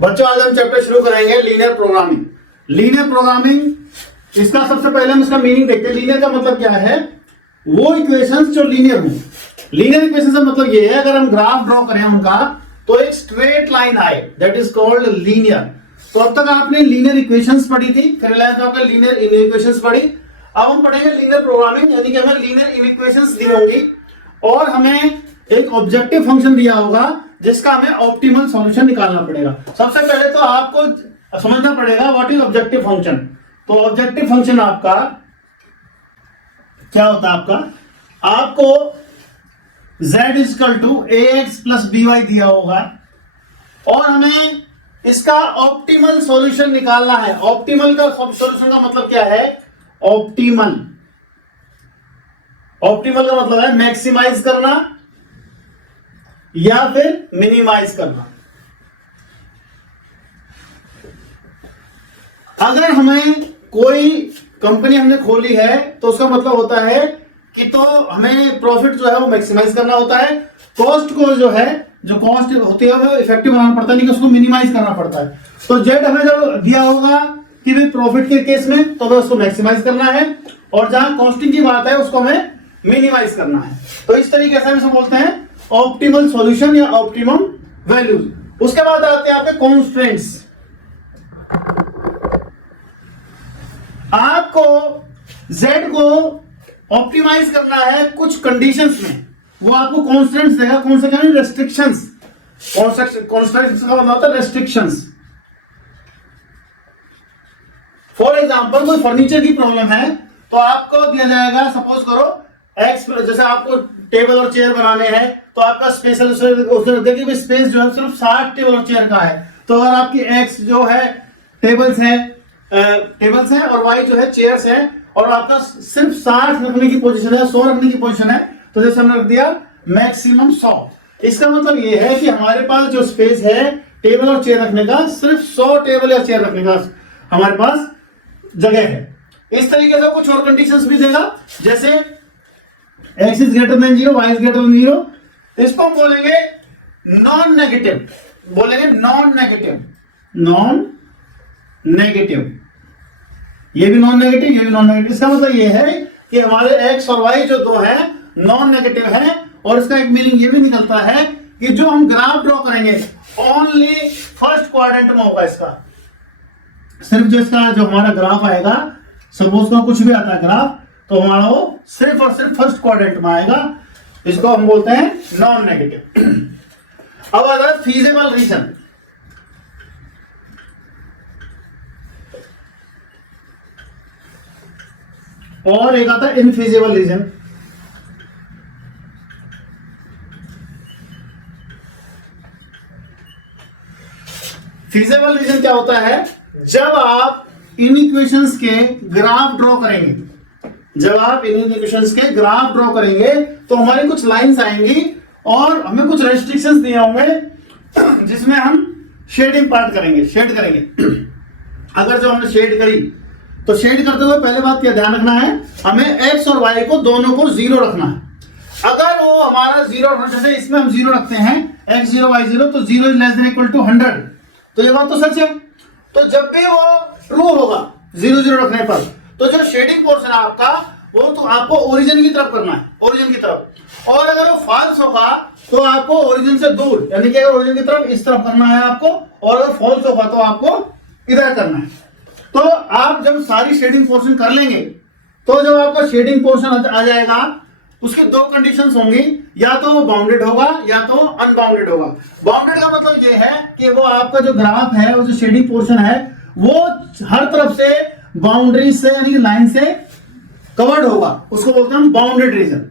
बच्चों आज हम चैप्टर शुरू करेंगे लीनियर प्रोग्रामिंग। लीनियर प्रोग्रामिंग इसका सबसे पहले हम इसका मीनिंग देखते हैं। लीनियर का मतलब क्या है? वो इक्वेशंस जो लीनियर हो। लीनियर इक्वेशन का मतलब ये है अगर हम ग्राफ ड्रॉ करें उनका तो एक स्ट्रेट लाइन आए, दैट इज कॉल्ड लीनियर। तो अब तक आपने लीनियर इक्वेशंस पढ़ी थी, रिलायंस आपने लीनियर इक्वेशंस पढ़ी। अब हम पढ़ेंगे लीनियर प्रोग्रामिंग, यानी कि हमें लीनियर इक्वेशंस दी होंगी और हमें एक ऑब्जेक्टिव फंक्शन दिया होगा जिसका हमें ऑप्टिमल सॉल्यूशन निकालना पड़ेगा। सबसे पहले तो आपको समझना पड़ेगा व्हाट इज ऑब्जेक्टिव फंक्शन। तो ऑब्जेक्टिव फंक्शन आपका क्या होता है? आपको z equal to ax plus dy दिया होगा और हमें इसका ऑप्टिमल सॉल्यूशन निकालना है। ऑप्टिमल का सॉल्यूशन का मतलब क्या है? ऑप्टिमल का मतलब है मैक्सिमाइज करना या फिर मिनिमाइज करना। अगर हमें कोई कंपनी हमने खोली है तो उसका मतलब होता है कि तो हमें प्रॉफिट जो है वो मैक्सिमाइज करना होता है। कॉस्ट को जो है, जो कॉस्ट होती है वो इफेक्टिव बनाना पड़ता है, नहीं कि उसको मिनिमाइज करना पड़ता है। तो जेड हमें जब दिया होगा कि भाई प्रॉफिट के केस में तो हमें उसको मैक्सिमाइज करना है और जहां कॉस्टिंग की बात है उसको हमें मिनिमाइज करना है। तो इस तरीके से हम इसे बोलते हैं ऑप्टिमल सॉल्यूशन या ऑप्टिमम वैल्यूज। उसके बाद आते हैं आपके कॉन्स्ट्रेंट्स। आपको z को ऑप्टिमाइज करना है कुछ कंडीशंस में, वो आपको कॉन्स्टेंट्स देगा। कौन से? कहते हैं रेस्ट्रिक्शंस। कॉन्स्टेंट्स का मतलब होता है रेस्ट्रिक्शंस। फॉर एग्जांपल कोई फर्नीचर की प्रॉब्लम है तो आपको दिया जाएगा, सपोज करो एक्स, जैसे आपको टेबल और चेयर बनाने हैं तो आपका स्पेशल उसने देखिए स्पेस जो है सिर्फ 60 टेबल और चेयर का है। तो अगर आपकी एक्स जो है टेबल्स है और वाई जो है चेयर्स है और आपका सिर्फ 60 रखने की पोजीशन है, 100 रखने की पोजीशन है, तो जैसे हमने रख दिया मैक्सिमम 100। इसका मतलब ये है कि हमारे पास जो स्पेस है टेबल और चेयर रखने का, सिर्फ 100 टेबल या चेयर रखने का हमारे पास जगह है। इस तरीके से कुछ और कंडीशंस भी देगा, जैसे x is greater than 0, y is greater than 0। इसको हम बोलेंगे नॉन नेगेटिव, नॉन नेगेटिव। ये भी नॉन नेगेटिव, ये भी नॉन नेगेटिव। इसका मतलब ये है कि हमारे x और y जो दो हैं नॉन नेगेटिव है। और इसका एक मीनिंग ये भी निकलता है कि जो हम ग्राफ ड्रॉ करेंगे ओनली फर्स्ट क्वाड्रेंट में होगा। इसका सिर्फ जो इसका जो हमारा ग्राफ आएगा, सपोज का कुछ भी आता है ग्राफ, तो हमारा वो सिर्फ और सिर्फ फर्स्ट क्वाड्रेंट में आएगा। इसको हम बोलते हैं नॉन नेगेटिव। अब आता है फीजिबल रीजन। और एक आता है इनफीजिबल रीजन। फीजिबल रीजन क्या होता है? जब आप इन इक्वेशंस के ग्राफ ड्रॉ करेंगे, तो हमारी कुछ लाइंस आएंगी और हमें कुछ रेस्ट्रिक्शंस दिए होंगे जिसमें हम शेडिंग पार्ट करेंगे, शेड करेंगे। अगर जो हमने शेड करी तो शेड करते हुए पहले बात क्या ध्यान रखना है, हमें x और y को दोनों को 0 रखना है। अगर वो हमारा 0, जैसे इसमें हम 0 रखते हैं, x 0 y 0, तो 0 is less than equal to 100। तो ये बात तो सच है। तो जब भी वो ट्रू होगा 0 0 रखने पर, तो जो शेडिंग पोर्शन है आपका वो तो आपको ओरिजिन की तरफ करना है, ओरिजिन की तरफ। और अगर वो फॉल्स होगा तो आपको ओरिजिन से दूर, यानी कि अगर ओरिजिन की तरफ इस तरफ करना है आपको, और अगर फॉल्स होगा तो आपको इधर करना है। तो आप जब सारी शेडिंग पोर्शन कर लेंगे तो जब आपका शेडिंग पोर्शन आ जाएगा उसकी दो कंडीशंस होंगी, या तो वो बाउंडेड होगा या तो अनबाउंडेड होगा। बाउंडेड का मतलब ये है कि वो आपका जो ग्राफ है, वो जो शेडिंग पोर्शन है, वो हर तरफ से बाउंड्री से यानी लाइन से कवर्ड होगा, उसको बोलते हैं हम बाउंडेड रीजन।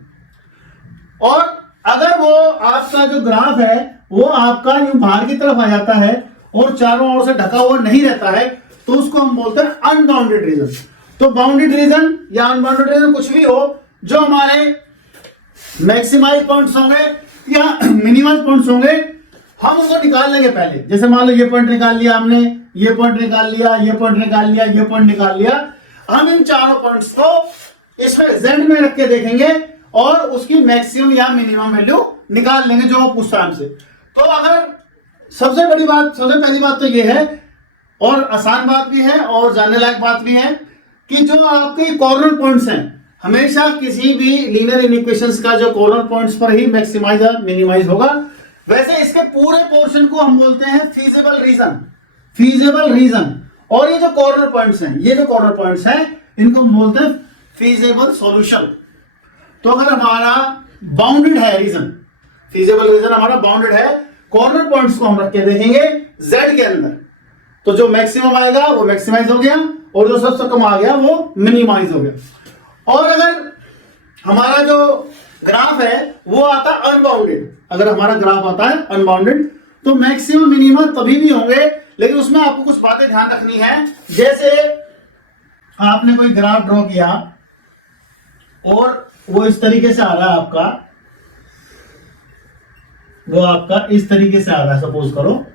और अगर वो आपका जो ग्राफ है वो आपका यूं बाहर की तरफ आ जाता है और चारों ओर से ढका हुआ नहीं रहता है, तो उसको हम बोलते हैं अनबाउंडेड रीजन। तो बाउंडेड रीजन या अनबाउंडेड रीजन कुछ भी हो, जो हमारे मैक्सिमाइज पॉइंट्स होंगे या मिनिमम पॉइंट्स होंगे, हम उनको निकाल लेंगे पहले। जैसे मान लो ये पॉइंट निकाल लिया हमने, ये पॉइंट निकाल लिया, ये पॉइंट निकाल लिया, ये पॉइंट निकाल लिया। हम इन चारों पॉइंट्स को इसमें जेड में रख के देखेंगे और उसकी मैक्सिमम या मिनिमम वैल्यू निकाल लेंगे जो वो पूछता है हमसे। तो अगर सबसे बड़ी बात, सबसे पहली बात तो ये है, और आसान बात भी है और जानने लायक बात भी है, कि जो आपके कॉर्नर पॉइंट्स हैं, हमेशा किसी भी लीनियर इक्वेशंस का जो कॉर्नर पॉइंट्स पर ही मैक्सिमाइज और मिनिमाइज होगा। वैसे इसके पूरे पोर्शन को हम बोलते हैं फीजिबल रीजन, फीजिबल रीजन। और ये जो कॉर्नर पॉइंट्स हैं, ये जो कॉर्नर पॉइंट्स हैं, इनको हम बोलते हैं फीजिबल सॉल्यूशन। तो अगर हमारा बाउंडेड है रीजन, फीजिबल रीजन हमारा बाउंडेड है, कॉर्नर पॉइंट्स को हम रख के देखेंगे z के अंदर, तो जो मैक्सिमम आएगा वो मैक्सिमाइज हो गया और जो सबसे कम आ गया वो मिनिमाइज हो गया। और अगर हमारा जो ग्राफ है वो आता है अनबाउंडेड, अगर हमारा ग्राफ आता है अनबाउंडेड, तो मैक्सिमम मिनिमम तभी भी होंगे, लेकिन उसमें आपको कुछ बातें ध्यान रखनी है। जैसे आपने कोई ग्राफ ड्रॉ किया और वो इस तरीके से आ रहा है आपका, वो आपका इस तरीके से आ रहा है, सपोज करो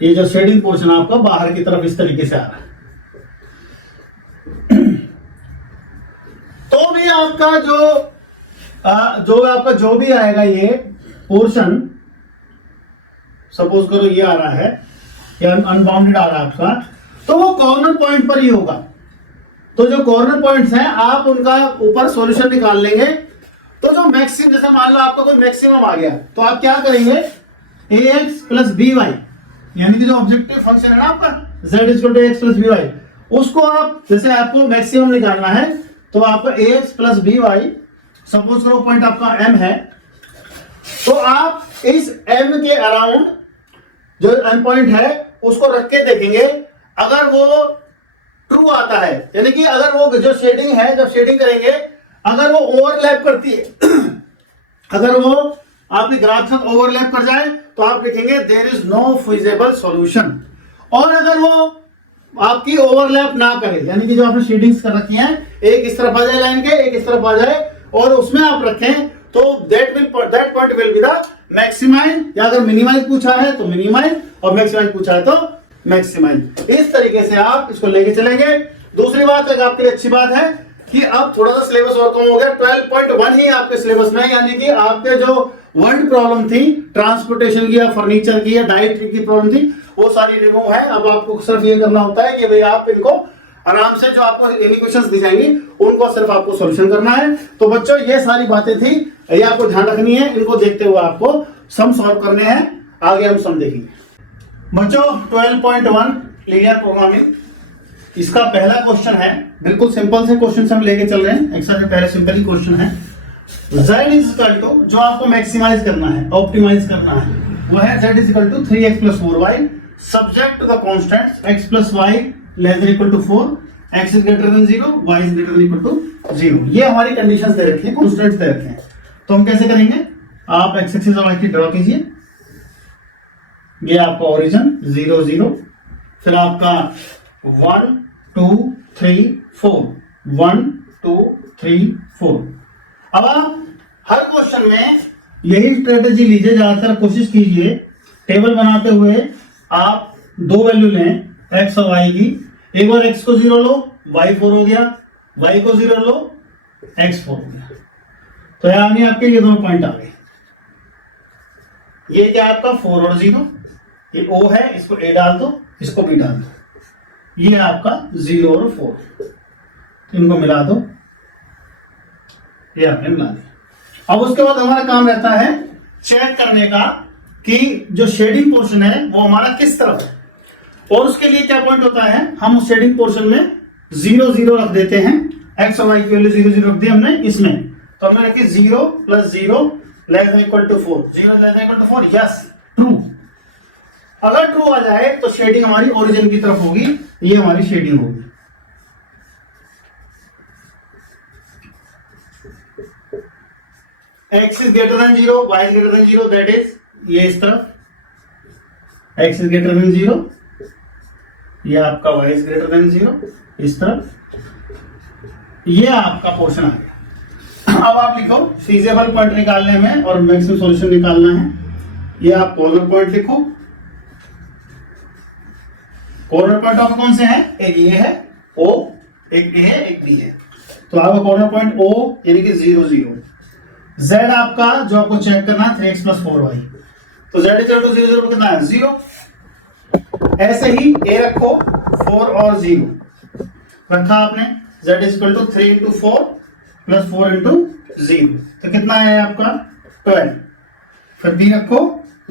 ये जो शेडिंग पोर्शन आपका बाहर की तरफ इस तरीके से आ रहा है, तो भी आपका जो भी आएगा ये पोर्शन, सपोज करो ये आ रहा है, या अनबाउंडेड आ रहा है आपका, तो वो कॉर्नर पॉइंट पर ही होगा। तो जो कॉर्नर पॉइंट्स हैं आप उनका ऊपर सॉल्यूशन निकाल लेंगे। तो जो मैक्सिमम, जैसे मान लो आपका कोई मैक्सिमम आ गया, तो आप क्या करेंगे, ax प्लस बी वाई, यानी कि जो ऑब्जेक्टिव फंक्शन है ना आपका z equal to x plus b y, उसको आप, जैसे आपको मैक्सिमम निकालना है, तो आपका ax plus b y, suppose करो पॉइंट आपका m है, तो आप इस m के अराउंड जो m पॉइंट है उसको रख के देखेंगे। अगर वो ट्रू आता है, यानी कि अगर वो जो शेडिंग है, जब शेडिंग करेंगे अगर वो ओवरलैप करती है अगर वो आपके ग्राफ के साथ ओवरलैप कर जाए, तो आप लिखेंगे there is no feasible solution. और अगर वो आपकी ओवरलैप ना करे, यानी कि जो आपने शेडिंग्स कर रखी हैं, एक इस तरफ आ जाए लाइन के, एक इस तरफ आ जाए, और उसमें आप रखें, तो that point will be the maximise, या अगर मिनिमाइज पूछा है तो मिनिमाइज, और मैक्सिमाइज पूछा है तो मैक्सिमाइज। इस तरीके से आप इसको लेके चलेंगे। दूसरी बात एक आपके लिए अच्छी बात है कि अब थोड़ा सा सिलेबस और कम हो गया, 12.1 ही आपके सिलेबस में, यानी कि आपके जो वर्ड प्रॉब्लम थी, ट्रांसपोर्टेशन की या फर्नीचर की या डाइट की प्रॉब्लम थी, वो सारी रिमूव है। अब आपको सिर्फ ये करना होता है कि भाई आप इनको आराम से, जो आपको इक्वेशंस दी जाएंगी उनको सिर्फ आपको सॉल्यूशन करना है। तो बच्चों ये सारी बातें थी, ये आपको ध्यान रखनी है, इनको देखते हुए आपको सम सॉल्व करने हैं। आगे हम सम देखेंगे। बच्चों 12.1 लीनियर प्रोग्रामिंग, इसका पहला क्वेश्चन है, बिल्कुल सिंपल से क्वेश्चन हम लेके चल रहे हैं। एक्सरसाइज पहले सिंपल ही क्वेश्चन है। z इज इक्वल टू, जो आपको मैक्सिमाइज करना है, ऑप्टिमाइज करना है, वो है z is equal to 3x plus 4y subject to the constants x plus y less than equal to 4, x is greater than 0, y is greater than equal to 0। ये हमारी कंडीशंस दे रखी है, कांस्टेंट्स दे रखे हैं। तो हम कैसे करेंगे, आप x एक्सिस और y की ड्रॉ कीजिए। ये आपका ओरिजिन 0 0, फिर आपका 1 2 3 4, 1 2 3 4। अब आप हर क्वेश्चन में यही स्ट्रेटेजी लीजिए, ज्यादातर कोशिश कीजिए टेबल बनाते हुए आप दो वैल्यू लें x और y की। एक बार x को 0 लो, y 4 हो गया, y को 0 लो, x 4 हो गया। तो यानी आपके ये दोनों पॉइंट आ गए। ये क्या आपका 4 और 0, ये O है, इसको A डाल दो, इसको B डाल दो। ये आपका 0 और 4, इनको मिला दो, ये आपने मिला दिया। अब उसके बाद हमारा काम रहता है चेक करने का कि जो शेडिंग पोर्शन है वो हमारा किस तरफ है, और उसके लिए क्या पॉइंट होता है, हम उस शेडिंग पोर्शन में 0 0 रख देते हैं। x और y की वैल्यू 0 0 रख दी हमने इसमें, तो हमने रखी 0 plus 0 less than equal to 4, 0 less than equal to 4, yes true. अगर ट्रू आ जाए तो शेडिंग हमारी ओरिजिन की तरफ होगी, ये हमारी शेडिंग होगी। x is greater than 0, y is greater than 0, that is ये इस तरफ, x is greater than 0, ये आपका y is greater than 0, इस तरफ, ये आपका पोर्शन आ गया। अब आप लिखो फीजिबल पॉइंट निकालने में और मैक्सिमम सॉल्यूशन निकालना है। ये आप कॉर्नर पॉइंट लिखो। कॉर्नर पॉइंट आपका कौन से हैं, एक ये है O, एक A है, एक B है। तो आपका कॉर्नर पॉइंट O यानी कि 0 0। Z आपका जो आपको चेक करना है 3x प्लस 4y, तो z इक्वल टू 0 0 कितना है 0। ऐसे ही a रखो 4 और 0 रखा आपने, z equal to 3 into 4 plus 4 into 0, तो कितना है आपका 12। फिर b रखो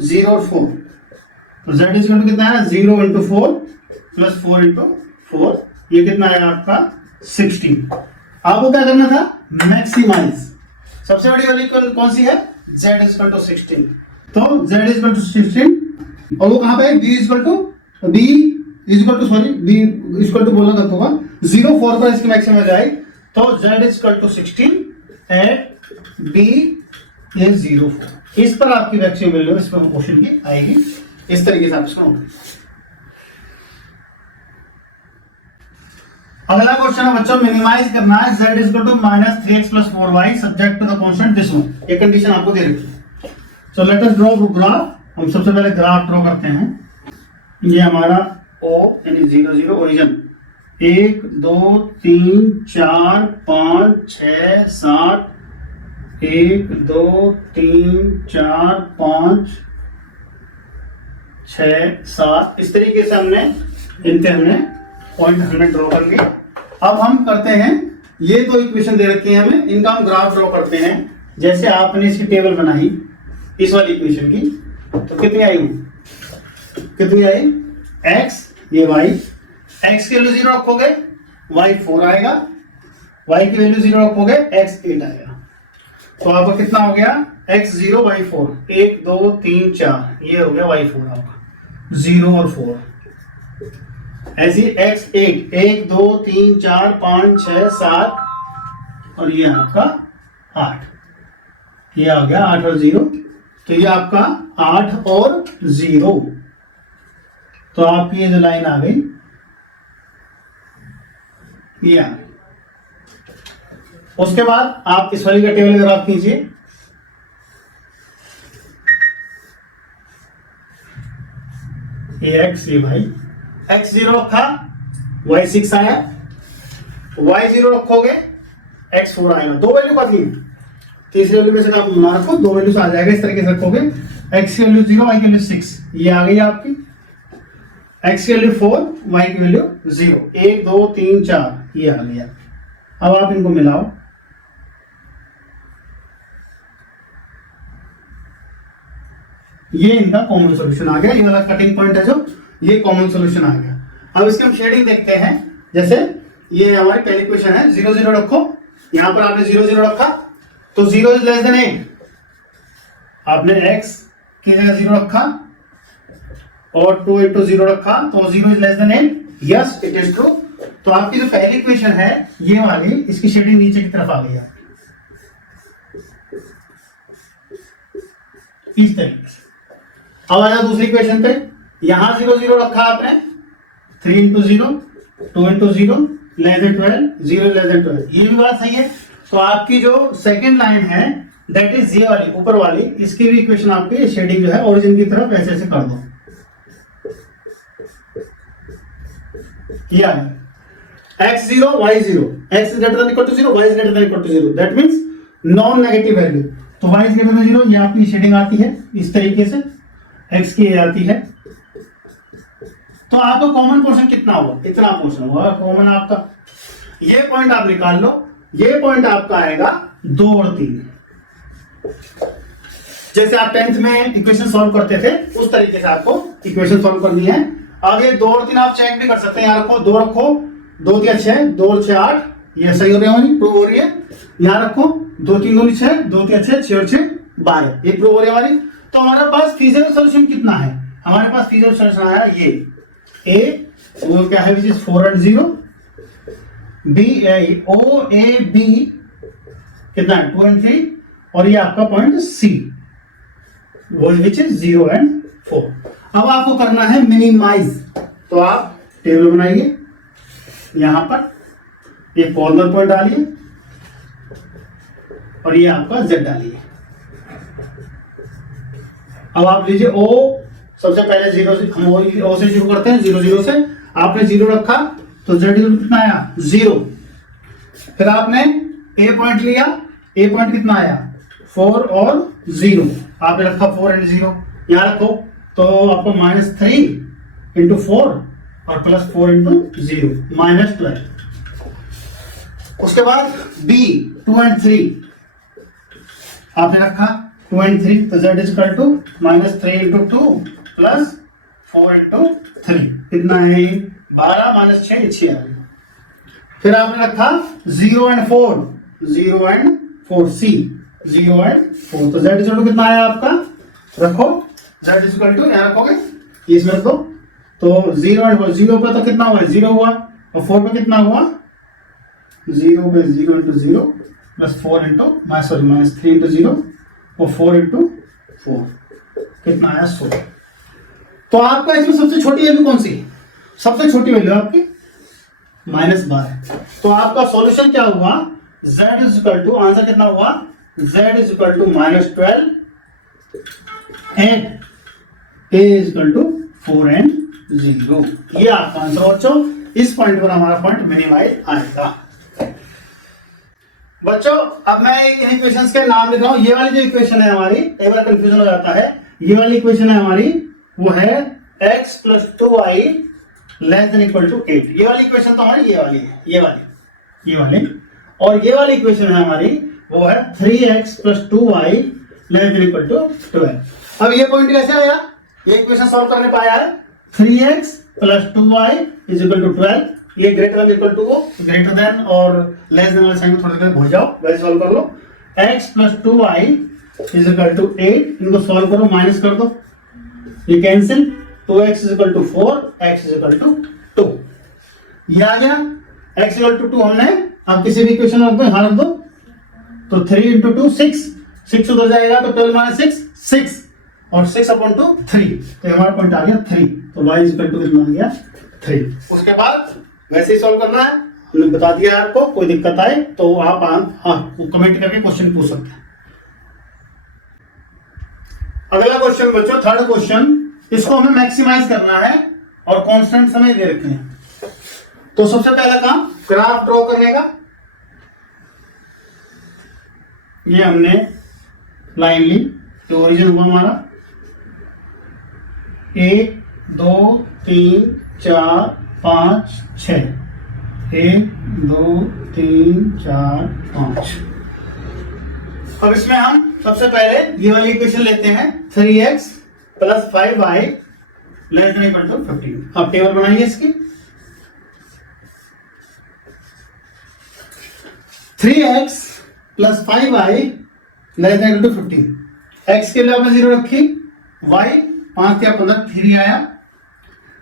0 और 4, तो z इक्वल टू कितना है 0 इंटू 4 प्लस 4 इंटू 4, ये कितना है आपका 16। आपको क्या करना था, मैक्सिमाइज। सबसे बड़ी वैल्यू कौन सी है, z इक्वल टू 16, तो z इक्वल टू 16 और वो कहां पे है, b equal to b equal to बोलना होगा 0 4 पर इसकी मैक्सिमम जाए, तो z equal to 16 at b is 0 4। इस पर आपकी मैक्सिमम वैल्यू इसमें क्वेश्चन की आएगी, इस तरीके से आप इसको नोट करें। अगला क्वेश्चन है बच्चों, मिनिमाइज करना है z equal to -3x + 4y subject to the constant this one. ये कंडीशन आपको दे रखी है। So let us draw graph. हम सबसे पहले ग्राफ ड्रॉ करते हैं। ये हमारा O यानी 0 0 ओरिजिन 1 2 3 4 5 6 7 1 2 3 4 5 6 7 इस तरीके से हमने पॉइंट हमने ड्रॉ कर लिया। अब हम करते हैं, ये तो इक्वेशन दे रखी है हमें, इनका हम ग्राफ ड्रॉ करते हैं। जैसे आपने इसकी टेबल बनाई इस वाली इक्वेशन की, तो कितनी आई x, ये y, x की वैल्यू 0 रखोगे y 4 आएगा, y की वैल्यू 0 रखोगे x 8 आएगा। तो आपका कितना हो गया x 0 y 4, 1 2 3 4, ये हो गया y 4 आपका 0 और 4। ऐसी x 8, 1 2 3 4 5 6 7 और ये आपका 8, ये आ गया 8 और 0, तो ये आपका 8 और 0। तो आपकी ये जो लाइन आ गई ये आ गई। उसके बाद आप इस वाली का टेबल ग्राफ कीजिए। ये x, ये भाई x 0 रखा y 6 आया, y 0 रखोगे x 4 आएगा। दो वैल्यू काफी है, तीसरी वैल्यू में से आप ना रखो, दो वैल्यू से आ जाएगा। इस तरीके से रखोगे x की वैल्यू 0 y की वैल्यू 6, ये आ गई आपकी। x की वैल्यू 4 y की वैल्यू 0, 1 2 3 4, ये आ गया। अब आप इनको मिलाओ, ये इनका कॉमन सॉल्यूशन आ गया। ये वाला कटिंग पॉइंट है जो, ये कॉमन सॉल्यूशन आ गया। अब इसकी हम शेडिंग देखते हैं। जैसे ये हमारी पहली इक्वेशन है, 0 0 रखो, यहां पर आपने 0 0 रखा तो 0 इज लेस देन 8, आपने x की जगह 0 रखा और 2 into 0 रखा तो 0 is less then 8, yes it is true. तो आपकी जो पहली इक्वेशन है ये वाली, इसकी शेडिंग नीचे की तरफ आ गई है इस तरीके से। अब आया दूसरी इक्वेशन पे, यहां 0 0 रखा आपने, 3 into 0 2 into 0 less then 12, 0 less then 12, ये भी बात सही है। तो आपकी जो सेकंड लाइन है दैट इज ये वाली ऊपर वाली, इसकी भी इक्वेशन आपकी शेडिंग जो है ओरिजिन की तरफ ऐसे ऐसे कर दो। या x 0 y 0, x is greater than equal to 0, y is greater than equal to 0, that means non negative value. तो y is greater than 0, ये आपकी शेडिंग आती है इस तरीके से, x की आती है। तो आपका कॉमन पोर्शन कितना होगा, इतना पोर्शन होगा कॉमन आपका। ये पॉइंट आप निकाल लो, ये पॉइंट आपका आएगा 2 और 3। जैसे आप 10th में इक्वेशन सॉल्व करते थे उस तरीके से आपको इक्वेशन सॉल्व करनी है। अब ये 2 और 3 आप चेक भी कर सकते हैं। यहाँ रखो 2 रखो, 2 3 6, 2 और 6 8, ये सही हो रही होगी, प्रूव हो रही है। यहाँ रखो 2 3 2 6, 2 3 6, 6 और 6 12, ये प्रूव हो रही है हमारी। तो हमारे पास फिजिकल सोल्यूशन कितना है, हमारे पास फिजिकल सोल्यूशन आया ये ए, वो क्या है विच इज 4 और 0, बी ओ ए बी कितना है 2 और 3, और ये आपका पॉइंट सी वो विच इज 0 और 4। अब आपको करना है मिनिमाइज, तो आप टेबल बनाइए, यहां पर ये कॉर्नर पॉइंट डालिए और ये आपका z डालिए। अब आप लीजिए o, सबसे पहले 0 से हम o से शुरू करते हैं, 0 0 से। आपने 0 रखा तो z कितना आया 0। फिर आपने a पॉइंट लिया, a पॉइंट कितना आया 4 और 0, आपने रखा 4 और 0, यहाँ रखो तो आपको -3 × 4 और +4 × 0 -12। उसके बाद B 2 और 3 आपने रखा 2 और 3 तो Z = -3 × 2 + 4 × 3 कितना है 12 - 6 6 आ गया। फिर आपने रखा 0 और 4 C 0 और 4 तो Z = कितना आया आपका रखो Z = यहाँ रखोगे इसमें रखो तो 0 और 4 0 पे तो कितना हुआ 0 हुआ और 4 पे कितना हुआ 0 पे 0 × 0 + 4 × -3 × 0 और 4 × 4 कितना आया 16। तो आपका इसमें सबसे छोटी वैल्यू कौन सी है सबसे छोटी वैल्यू आपकी -12। तो आपका सॉल्यूशन क्या हुआ Z = आंसर कितना हुआ Z = -12 and A = 4 and 0। ये आपका आंसर बच्चों इस पॉइंट पर हमारा पॉइंट मिनिमाइज आएगा। बच्चों अब मैं इन इक्वेशंस के नाम लिख रहा हूं। ये वाली जो इक्वेशन है हमारी कई बार कंफ्यूजन हो जाता है। ये वाली इक्वेशन है हमारी वो है x + 2y ≤ 8। ये वाली इक्वेशन तो हमारी ये वाली है ये वाली और ये वाली इक्वेशन है हमारी वो है 3x + 2y ≤ 12। अब ये पॉइंट कैसे आया ये इक्वेशन सॉल्व करने पाया है 3x + 2y = 12। ये ग्रेटर देन इक्वल टू को ग्रेटर देन और लेस देन वाले साइन को थोड़ा सा भूल जाओ वैसे सॉल्व कर लो। x + 2y = 8 इनको सॉल्व करो माइनस कर दो ये कैंसिल 2x = 4 x = 2 ये आ गया x = 2 हमने अब किसी भी इक्वेशन में यहां रख दो तो 3 × 2 6 उधर जाएगा तो 12 - 6 और 6/2 3 तो हमारा पॉइंट आ गया 3 तो y = कितना आ गया 3। उसके बाद वैसे ही सॉल्व करना है हमने बता दिया है आपको। कोई दिक्कत आए तो आप कमेंट करके क्वेश्चन पूछ सकते हैं। अगला क्वेश्चन बच्चों थर्ड क्वेश्चन इसको हमें मैक्सिमाइज करना है और कांस्टेंट समय दे रखे हैं। तो सबसे पहला काम ग्राफ ड्रॉ करने का। ये हमने लाइन ली तो ओरिजिन हुआ हमारा 1 2 3 4 5 6 1 2 3 4 5। अब इसमें हम सबसे पहले ये वाली इक्वेशन लेते हैं 3x + 5y ≤ 15। अब टेबल बनाइए इसकी 3x + 5y ≤ 15। x के लिए आपने 0 रखी y 5 या 15 3 आया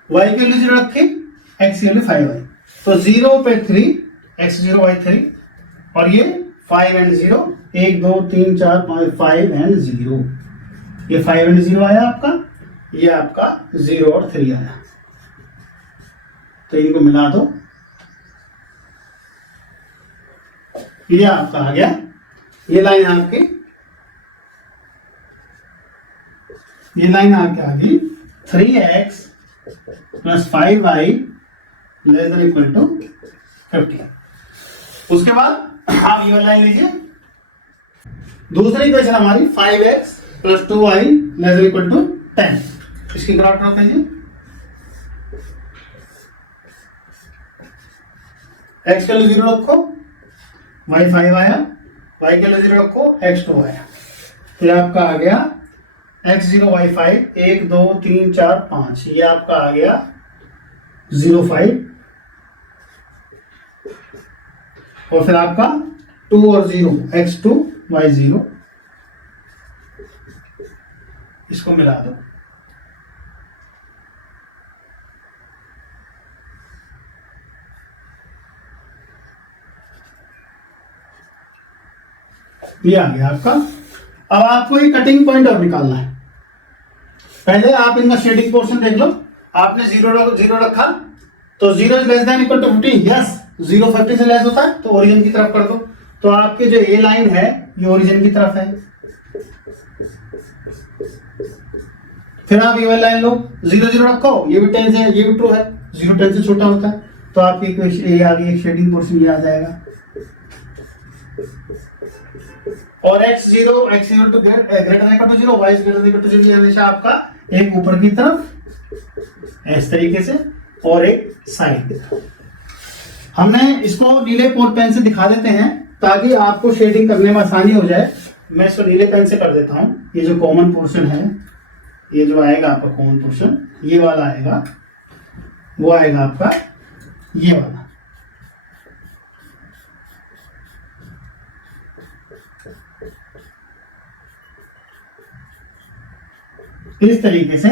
y के लिए 0 रखी x के लिए 5y तो 0 पे 3 x 0 y 3 और ये 5 and 0 1 2 3 4 5 and 0 ये 5 and 0 आया आपका ये आपका 0 और 3 आया तो इनको मिला दो ये आपका आ गया। ये लाइन आपकी ये लाइन आपकी आ गई 3x + 5y ≤ 15। उसके बाद आप ये लाइन लीजिए दूसरी इक्वेशन हमारी 5x + 2y ≤ 10। इसकी ग्राफ ड्रॉ कीजिए x के लिए 0 रखो y 5 आया y के लिए 0 रखो x 2 आया फिर आपका आ गया x 0 y 5 1 2 3 4 5 ये आपका आ गया 0 5 और फिर आपका 2 और 0 x 2 y 0 इसको मिला दो ये आ गया आपका। अब आपको ये कटिंग पॉइंट और निकालना है। पहले आप इनका शेडिंग पोर्शन देख लो आपने 0 रखा तो 0 > 15 यस 0 50 से लेस होता है तो ओरिजिन की तरफ कर दो तो आपके जो ये लाइन है ये ओरिजिन की तरफ है। फिर आप ये वाली लाइन लो 0 0 रखो ये भी 10 से ये भी ट्रू है 0 10 से छोटा होता है तो आपकी ये आगे एक शेडिंग पोर्शन ये आ जाएगा। और x0 to greater than equal to 0, y is greater than equal to 0, हमेशा आपका एक ऊपर की तरफ इस तरीके से और एक साइड। हमने इसको नीले पेन से दिखा देते हैं ताकि आपको शेडिंग करने में आसानी हो जाए। मैं इसको नीले पेन से कर देता हूं। ये जो कॉमन पोर्शन है, ये जो आएगा आपका कॉमन पोर्शन, ये वाला आएगा, वो आएगा आपका ये वाला। इस तरीके से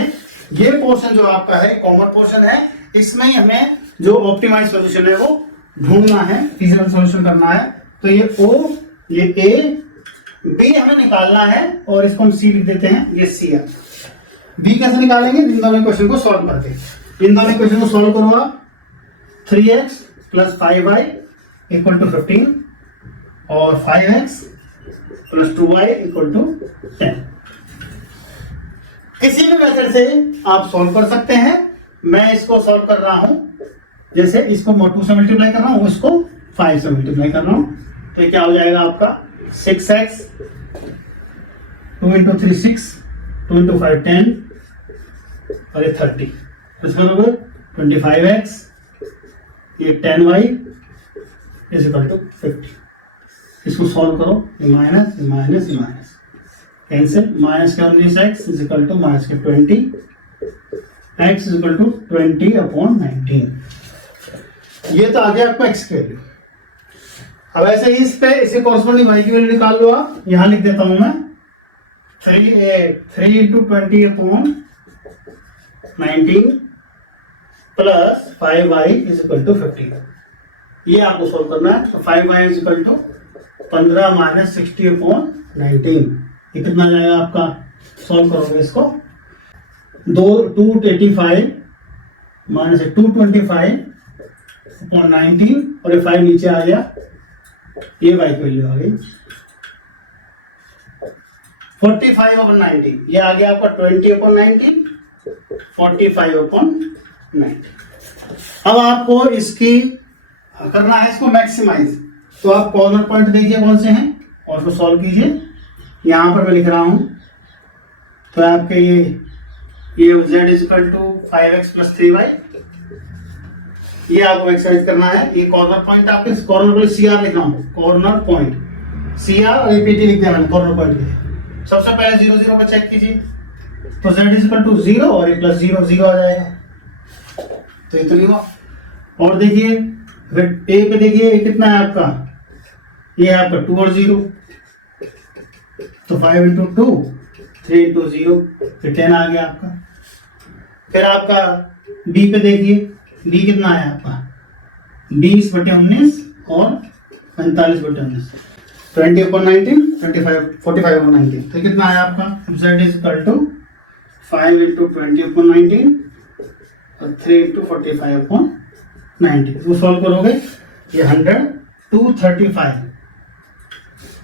ये पोर्शन जो आपका है कॉमन पोर्शन है, इसमें ही हमें जो ऑप्टिमाइज सॉल्यूशन है वो ढूंढना है, फिजिकल सॉल्यूशन करना है। तो ये O, ये A, B हमें निकालना है और इसको हम C लिख देते हैं, ये C है। B कैसे निकालेंगे? इन दोनों क्वेश्चन को सॉल्व करके। इन दोनों क्वेश्चन को सॉल्व करो आप। 3x + 5y = 15 और 5x + 2y = 10। किसी भी मेथड से आप सॉल्व कर सकते हैं। मैं इसको सॉल्व कर रहा हूं, जैसे इसको 2 से मल्टीप्लाई कर रहा हूं, इसको 5 से मल्टीप्लाई कर रहा हूं। तो ये क्या हो जाएगा आपका 6x, 2 × 3 6, 2 × 5 10 और ये 30। तो इसका मतलब 25x, ये 10y = 50। इसको सॉल्व करो, ये माइनस, ये माइनस, ये माइनस कैंसिल, -19x = -20, x = 20/19। ये तो आ गया आपका x की वैल्यू। अब ऐसे ही इस पे इसे कॉरस्पॉन्डिंग y की वैल्यू निकाल लो आप। यहां लिख देता हूं मैं 3 × 20/19 प्लस 5y = 50। ये आपको सोल्व करना है। तो 5y = 15 - 60/19। ये कितना जाएगा आपका? सॉल्व करोगे इसको, 285 - 225/19 और ये 5 नीचे आ गया, ये y की वैल्यू आ गई 45/19। ये आ गया आपका 20/19, 45/19। अब आपको इसकी करना है, इसको मैक्सिमाइज। तो आप कॉर्नर पॉइंट देखिए कौन से हैं और उसको सॉल्व कीजिए। यहां पर मैं लिख रहा हूं, तो आपके ये z = 5x + 3y, ये आपको मैक्सिमाइज करना है। ये कॉर्नर पॉइंट, आपके कॉर्नर पॉइंट CR लिख रहा हूं, कॉर्नर पॉइंट CR और PT लिख दिया मैंने कॉर्नर पॉइंट के। सबसे पहले 0 0 पे चेक कीजिए, तो z = 0 और ये +0 0 आ जाएगा। तो ये तो नहीं हुआ। और देखिए A पे देखिए, ये कितना है आपका? ये है आपका 2 और 0, तो 5 × 2, 3 × 0, फिर 10 आ गया आपका। फिर आपका B पे देखिए, B कितना है आपका? 20/19 और 45/19, 20/19, 45/19। तो कितना है आपका? z = 5 × 20/19 और 3 × 45/19। वो सॉल्व करोगे, ये 100, 235,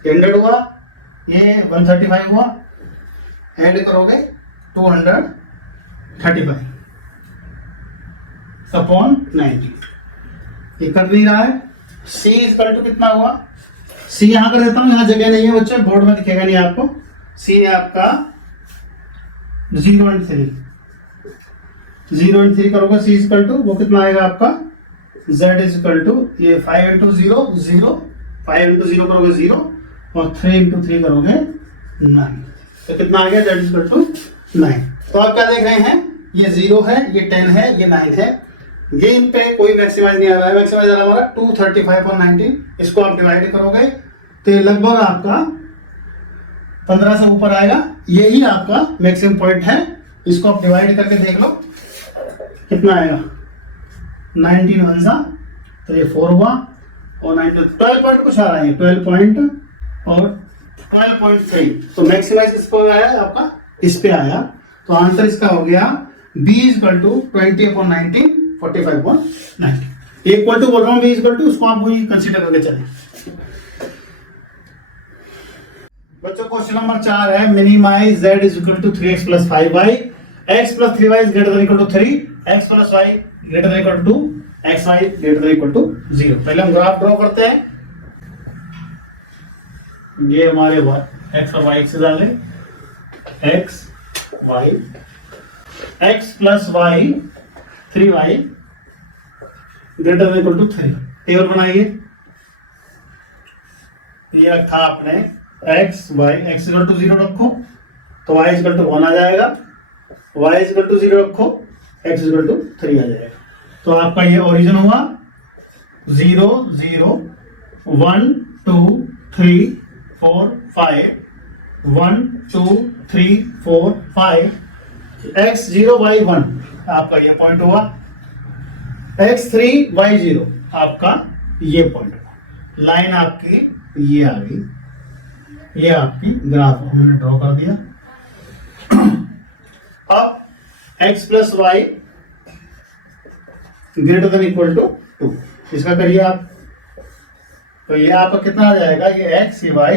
100 हुआ, ये 135 हुआ, ऐड करोगे 235/90। ये कर नहीं रहा है। C = कितना हुआ? C यहां कर देता हूं, यहां जगह नहीं है बच्चे, बोर्ड में दिखेगा नहीं आपको। C है आपका 0 और 3, 0 और 3 करोगे, C = वो कितना आएगा आपका? Z = ये 5 × 0 0, 5 × 0 करोगे 0 और 3 × 3 करोगे 9। तो कितना आ गया? Z = 9। तो आप क्या देख रहे हैं? ये 0 है, ये 10 है, ये 9 है। ये इन पे कोई मैक्सिमाइज नहीं आ रहा है। मैक्सिमाइज आ रहा है हमारा 235/19। इसको आप डिवाइड करोगे तो ये लगभग आपका 15 से ऊपर आएगा। यही आपका मैक्सिमम पॉइंट है। इसको आप डिवाइड करके देख लो कितना आएगा। 19 1 तो ये 4 हुआ और 12 पॉइंट कुछ आ रहा है, 12 पॉइंट और 12.3। तो मैक्सिमाइज किस पे आया आपका? इस पे आया। तो आंसर इसका हो गया B = 20/19, 45/90। इक्वल टू बोल रहा हूँ, B = उसको आप वही कंसीडर करके चलें। बच्चों क्वेश्चन नंबर 4 है, minimise z = 3x + 5y, x + 3y ≥ 3, x + y ≥ 2, xy ≥ 0। पहले हम ग्राफ ड्रॉ करते हैं। ये हमारे एक्स और वाई एक्सिस आ गए, x y, x plus y 3y greater than equal to 3। Table बनाइए। ये रखा आपने x y, x equal to 0 रखो तो y इक्वल टू 1 आ जाएगा, y इक्वल टू 0 रखो x इक्वल टू 3 आ जाएगा। तो आपका ये ओरिजिन हुआ 0 0 1 2 3 4 5 1 2 3 4 5 x 0 y 1 आपका ये पॉइंट हुआ, x 3 y 0 आपका ये पॉइंट हुआ। लाइन आपकी ये आ गई, ये आपकी ग्राफ हमने ड्रॉ कर दिया। अब x plus y greater than equal to 2, इसका करिए आप। तो ये आपका कितना आ जाएगा, ये x ये y,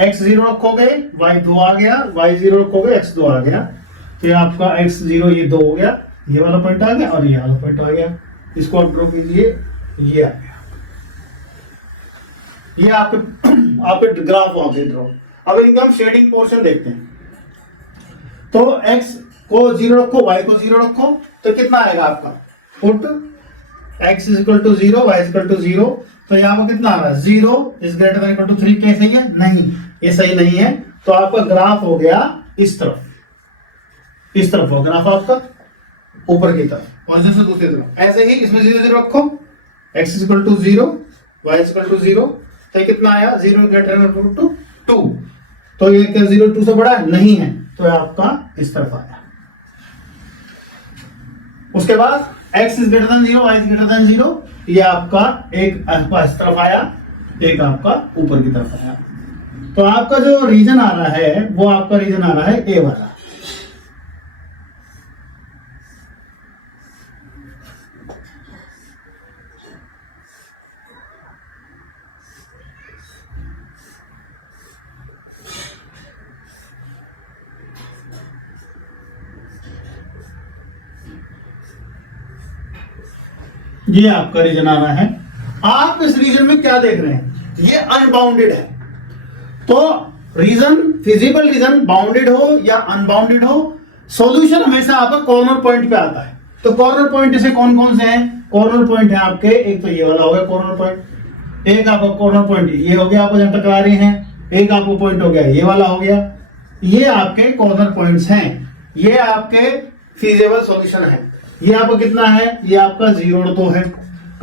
x 0 रखोगे y 2 आ गया, y 0 रखोगे x 2 आ गया, तो ये आपका x 0 ये 2 हो गया, ये वाला पॉइंट आ गया और ये वाला पॉइंट आ गया। इसको आप ड्रॉ कीजिए, ये आ गया, ये आपके ग्राफ हो गए ड्रॉ। अब इनका हम शेडिंग पोर्शन देखते हैं। तो x को 0 रखो, y को 0 रखो, तो कितना आएगा आपका put x is equal to 0 y is equal to 0। तो यहाँ पर कितना आ रहा है, 0 is greater than equal to 3। क्या सही है? नहीं, ये सही नहीं है। तो आपका ग्राफ हो गया इस तरफ, इस तरफ हो ग्राफ आपका ऊपर की तरफ, और जैसे दूसरी तरफ। ऐसे ही इसमें 0 0 रखो, x is equal to 0 y is equal to 0। तो ये कितना आया, 0 ग्रेटर देन इक्वल टू 2। तो ये क्या 0 2 से बड़ा है? नहीं है, तो आपका इस तरफ आया। उसके बाद x is greater than 0 y is greater than 0, ये आपका एक इस तरफ आया, एक आपका ऊपर की तरफ आया। तो आपका जो रीजन आ रहा है वो आपका रीजन आ रहा है ए वाला। ये आपका रीजन आ रहा है। आप इस रीजन में क्या देख रहे हैं, ये अनबाउंडेड है। तो रीजन, फिजिबल रीजन बाउंडेड हो या अनबाउंडेड हो, सॉल्यूशन हमेशा आपका कॉर्नर पॉइंट पे आता है। तो कॉर्नर पॉइंट से कौन कौन से हैं? कॉर्नर पॉइंट है आपके, एक तो ये वाला हो गया कॉर्नर पॉइंट, एक आपका कॉर्नर पॉइंट ये हो गया आपको जहां टकरा रहे हैं, एक आपको पॉइंट हो गया ये वाला हो गया। ये आपके कॉर्नर पॉइंट्स हैं, ये आपके फिजिबल सॉल्यूशन है। ये आपका कितना है, ये आपका 0 और 2 है,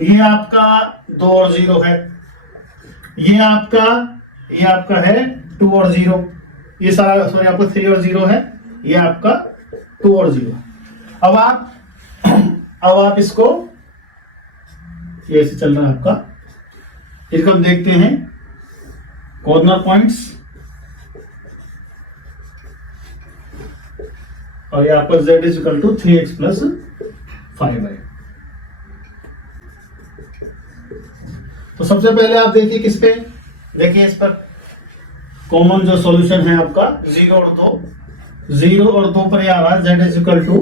ये आपका 2 और 0 है, ये आपका है 2 और 0, ये सारा सॉरी आपका 3 और 0 है, ये आपका 2 और 0। अब आप इसको, ये ऐसे चल रहा है आपका। इसको हम देखते हैं कॉर्नर पॉइंट्स, और ये आपका z is equal to 3x plus 5y। तो सबसे पहले आप देखिए किस पे, देखिए इस पर कॉमन जो सॉल्यूशन है आपका 0 और 2 पर ये आ रहा है z is equal to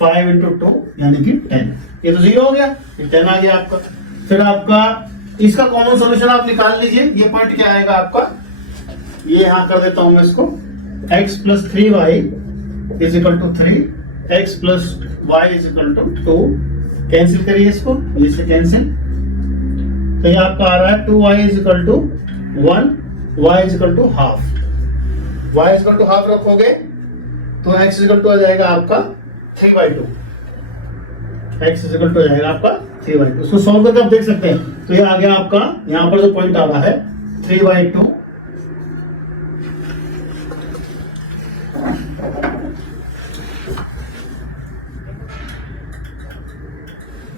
5 into 2 यानी कि 10। ये तो 0 हो गया, ये 10 आ गया आपका। फिर आपका इसका कॉमन सॉल्यूशन आप निकाल लीजिए। ये पॉइंट क्या आएगा आपका, ये यहां कर देता हूं मैं इसको, x plus 3y is equal to 3, x plus y is equal to 2। Cancel करिए इसको, इससे कैंसिल। तो ये आपका आ रहा है 2y is equal to 1, y is equal to half. y is equal to half रखोगे तो x इज इक्वल टू आ जाएगा आपका 3/2। x इज इक्वल टू आ जाएगा आपका 3/2। इसको सॉल्व करके आप देख सकते हैं। तो ये आ गया आपका, यहाँ पर जो पॉइंट आ रहा है 3/2।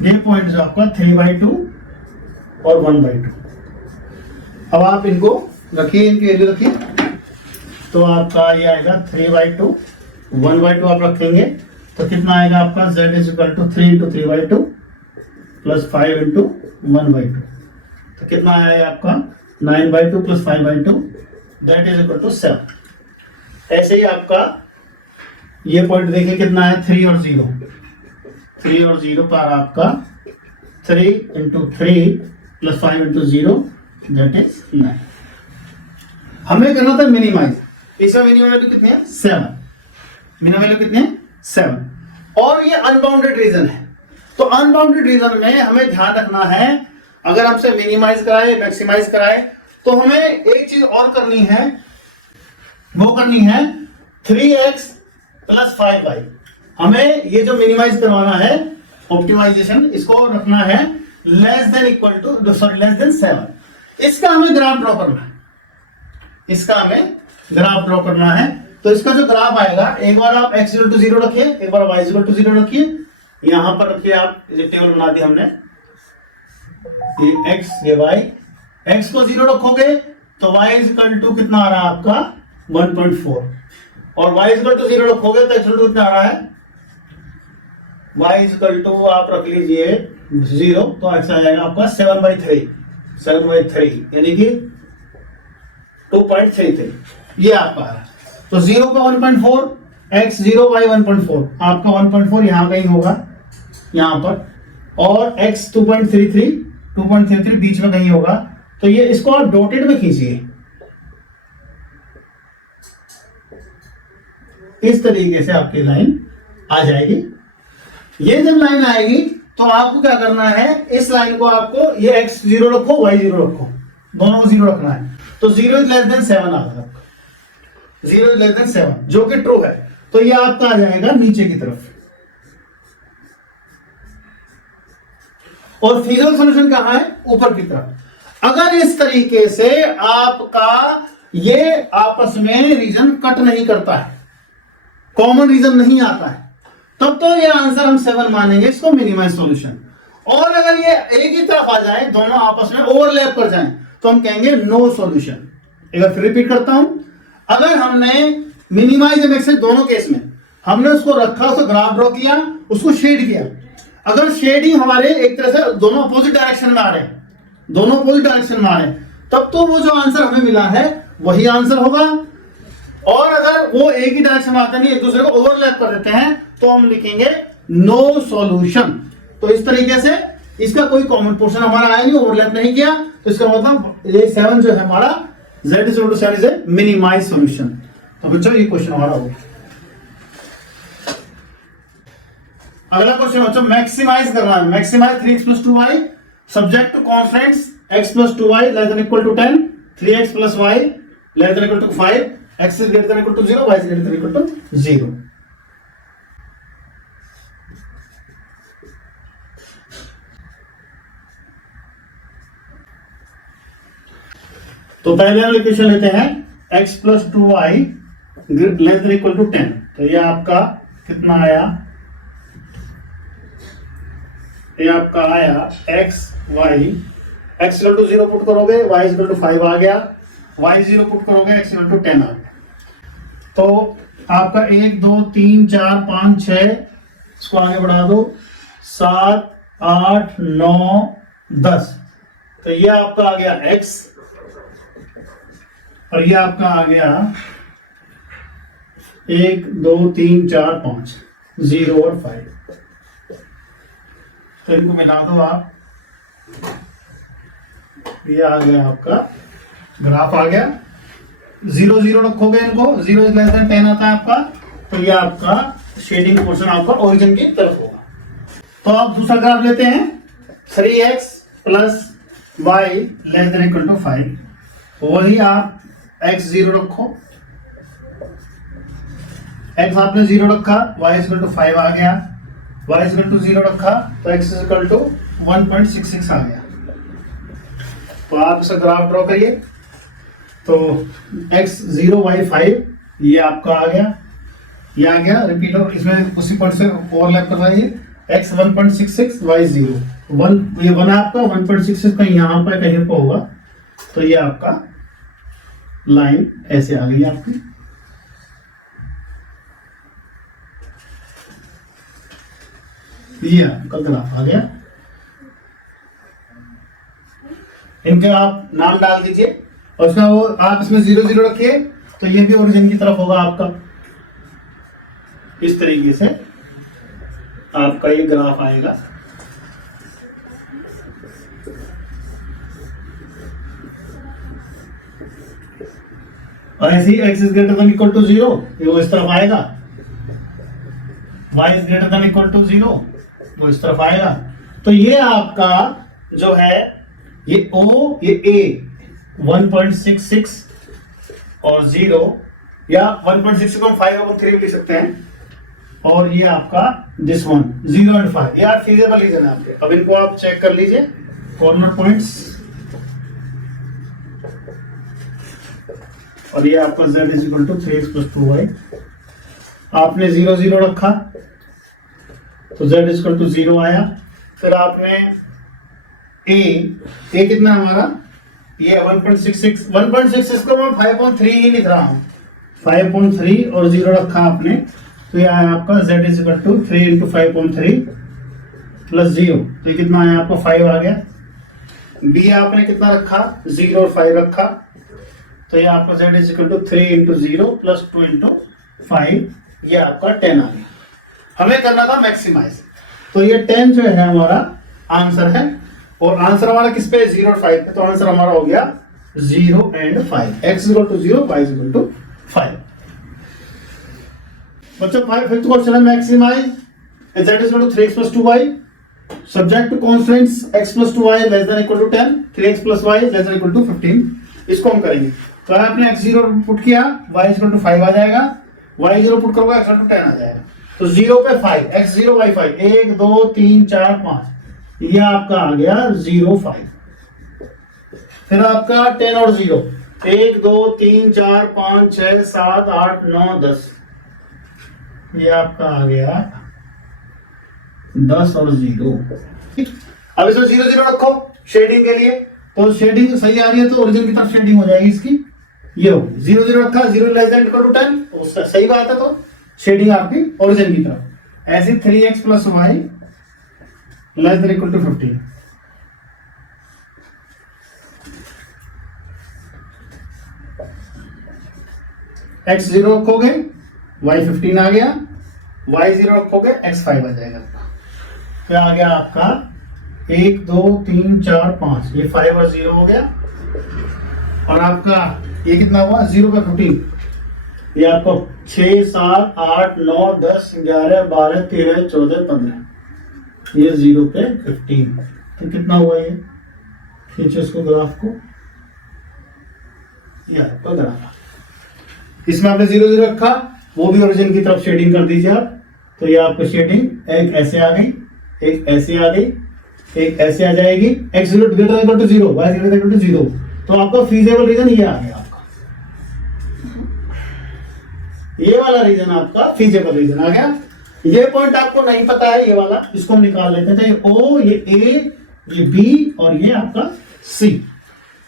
ये पॉइंट जो आपका 3/2 और 1/2। अब आप इनको रखिए, इनकी वैल्यू रखिए। तो आपका ये आएगा 3/2, 1/2 आप रखेंगे तो कितना आएगा आपका, z is equal to 3 into 3/2 plus 5 into 1/2। तो कितना आया आपका 9/2 plus 5/2, that is equal to 7। ऐसे ही आपका ये पॉइंट देखिए कितना है, 3 और 0। 3 और 0 पर आपका 3 into 3 plus 5 into 0 that is 9। हमें करना था मिनिमाइज। इसमें मिनिमम वैल्यू कितनी है 7, मिनिमम वैल्यू कितनी है 7, और ये अनबाउंडेड रीजन है। तो अनबाउंडेड रीजन में हमें ध्यान रखना है, अगर हमसे मिनिमाइज कराए मैक्सिमाइज कराए तो हमें एक चीज और करनी है, वो करनी है 3x + 5y। हमें ये जो मिनिमाइज करवाना है ऑप्टिमाइजेशन, इसको रखना है लेस देन 7। इसका हमें ग्राफ ड्रॉ करना है, इसका हमें ग्राफ ड्रॉ करना है। तो इसका जो ग्राफ आएगा, एक बार आप x = 0 रखिए, एक बार y = 0 रखिए, यहां पर रखिए आप, ये टेबल बना दी हमने, ये x ये y, x को 0 रखोगे तो y = कितना आ रहा है आपका 1.4, और y = 0 रखोगे तो x = कितना आ रहा है, y = आप रख लीजिए 0, तो x आ जाएगा आपका 7/3 यानी कि 2.33, ये आपका आ रहा है। तो 0 का 1.4, x 0 y 1.4, आपका 1.4 यहां कहीं होगा, यहां पर, और x 2.33 बीच में कहीं होगा। तो ये इसको आप डॉटेड में खींचिए, इस तरीके से आपकी लाइन आ जाएगी। ये जब लाइन आएगी तो आपको क्या करना है, इस लाइन को आपको ये x 0 रखो, y 0 रखो, दोनों को 0 रखना है। तो 0 < 7 आ रहा है, 0 < 7 जो कि ट्रू है, तो ये आपका आ जाएगा नीचे की तरफ। और फिजिकल सॉल्यूशन कहां है, ऊपर की तरफ। अगर इस तरीके से आपका ये आपस में रीजन कट नहीं करता है, कॉमन रीजन नहीं आता है, तब तो ये आंसर हम 7 मानेंगे, इसको मिनिमाइज सॉल्यूशन। और अगर ये एक ही तरफ आ जाए, दोनों आपस में ओवरलैप कर जाएं, तो हम कहेंगे नो सॉल्यूशन। एक बार फिर रिपीट करता हूं, अगर हमने मिनिमाइज और मैक्सिमाइज दोनों केस में हमने उसको रखा, उसको ग्राफ ड्रॉ किया, उसको शेड किया, अगर शेडिंग हमारे एक तरह से दोनों अपोजिट डायरेक्शन में आ रहे हैं, दोनों अपोजिट डायरेक्शन में आ रहे हैं, तब तो वो जो आंसर हमें मिला है वही आंसर होगा। और अगर वो एक ही डायरेक्शन में आते नहीं, एक दूसरे को ओवरलैप कर देते हैं, तो हम लिखेंगे नो सॉल्यूशन। तो इस तरीके से इसका कोई कॉमन पोर्शन हमारा आया नहीं, ओवरलैप नहीं किया, तो इसका मतलब ये 7 जो है हमारा z = 7 is a minimise solution. तो बच्चों ये क्वेश्चन हमारा हो गया। अगला क्वेश्चन बच्चों मैक्सिमाइज करना है। Maximise 3x + 2y subject to constants x + 2y < 10, 3x + y < 5, x is greater than equal to 0, y is greater than equal to 0. तो पहले हम इक्वेशन लेते हैं x + 2y < 10। तो ये आपका कितना आया, ये आपका आया x y, x = 0 पुट करोगे y = 5 आ गया, y 0 पुट करोगे x = 10 आ गया। तो आपका 1 2 3 4 5 6, इसको आगे बढ़ा दो, 7 8 9 10। तो ये आपका आ गया x, और ये आपका आ गया 1 2 3 4 5, 0 और 5। तो इनको मिला दो आप, ये आ गया आपका ग्राफ आ गया। 0 0 रखोगे इनको, 0 is less than 10 आता है आपका, तो ये आपका शेडिंग पोर्शन आपका ओरिजिन की तरफ होगा। तो आप दूसरा ग्राफ लेते हैं, 3x + y < 5, वही आप x 0 रखो, x आपने 0 रखा, y = 5 आ गया, y = 0 रखा, तो x = 1.66 आ गया। तो आप इसका ग्राफ ड्रॉ करिए। तो x 0 y 5 ये आपका आ गया, ये आ गया, रिपीट हो, इसमें उसी पॉइंट से ओवरलैप करवाइए। x 1.66 y 0, 1 ये 1 आपका 1.66 कहीं यहाँ पर कहीं पर होगा। तो ये आपका लाइन ऐसे आ गई आपकी, ये आपका ग्राफ आ गया। इनके आप नाम डाल दीजिए, और उसका वो आप इसमें 0 0 रखिए, तो ये भी ओरिजिन की तरफ होगा आपका। इस तरीके से आपका ये ग्राफ आएगा। और ऐसे ही x is greater than equal to 0, ये वो इस तरफ आएगा, y is greater than equal to 0, वो इस तरफ आएगा। तो ये आपका जो है ये O, ये A 1.66 और 0 या 1.66 को हम 5/3 भी लिख सकते हैं, और ये आपका दिस वन 0 एंड 5, यार फीजेबल रीजन है आपके। अब इनको आप चेक कर लीजिए कॉर्नर पॉइंट्स, और ये आपका z is equal to 3x + 2y। आपने 0 0 रखा तो z इज इक्वल टू 0 आया। फिर आपने a कितना हमारा, ये 1.66 को मैं 5.3 ही लिख रहा हूं, 5.3 और 0 रखा आपने, तो ये आया आपका z इज इक्वल टू 3 × 5.3 + 0, तो ये कितना आया आपका 5 आ गया। b आपने कितना रखा, 0 और 5 रखा, तो ये आपका z इज इक्वल टू 3 × 0 + 2 × 5, ये आपका 10 आ गया। हमें करना था मैक्सिमाइज, तो ये 10 जो है हमारा आंसर है, और आंसर हमारा किस पे, 0 और 5 पे, तो आंसर हमारा हो गया 0 and 5, x equal to 0, y equal to 5। बच्चों 5th क्वेश्चन है maximise z equal to 3x + 2y subject to constants x + 2y less than equal to 10, 3x + y less than equal to 15। इसको हम करेंगे, तो आपने x0 पुट किया, y equal to 5 आ जाएगा, y0 put करोगे x इक्वल टू 10 आ जाएगा, तो 0 पे 5, x0 y 5, 1 2 3 4 5, ये आपका आ गया 0 5। फिर आपका 10 और 0, 1 2 3 4 5 6 7 8 9 10, ये आपका आ गया 10 और 0। अब इसमें 0 0 रखो शेडिंग के लिए, तो शेडिंग सही आ रही है तो ओरिजिन की तरफ शेडिंग हो जाएगी इसकी, ये हो 0 0 रखा, 0 लेस देन इक्वल टू 10, तो सही बात है, तो शेडिंग आपकी ओरिजिन की तरफ। ऐसे 3x + y less than equal to 15, x 0 रखोगे y 15 आ गया, y 0 रखोगे x 5 आ जाएगा। क्या आ गया आपका 1 2 3 4 5, ये 5 और 0 हो गया, और आपका ये कितना हुआ, 0 पे 15, ये आपको 6 7 8 9 10 11 12 13 14 15, ये 0 पे 15, तो कितना हुआ ये, खींचो इसको ग्राफ को, ये आपका ग्राफ। इसमें आपने 0 0 रखा, वो भी ओरिजिन की तरफ शेडिंग कर दीजिए आप, तो ये आपको शेडिंग एक ऐसे आ गई, एक ऐसे आ गई, एक ऐसे आ जाएगी, x0 > 0 y 0 = 0, तो आपका फीजेबल रीजन ये आ गया आपका, ये वाला रीजन आपका फीजेबल रीजन आ गया। ये पॉइंट आपको नहीं पता है, ये वाला, इसको हम निकाल लेते हैं, तो ये O, ये A, ये B और ये आपका C।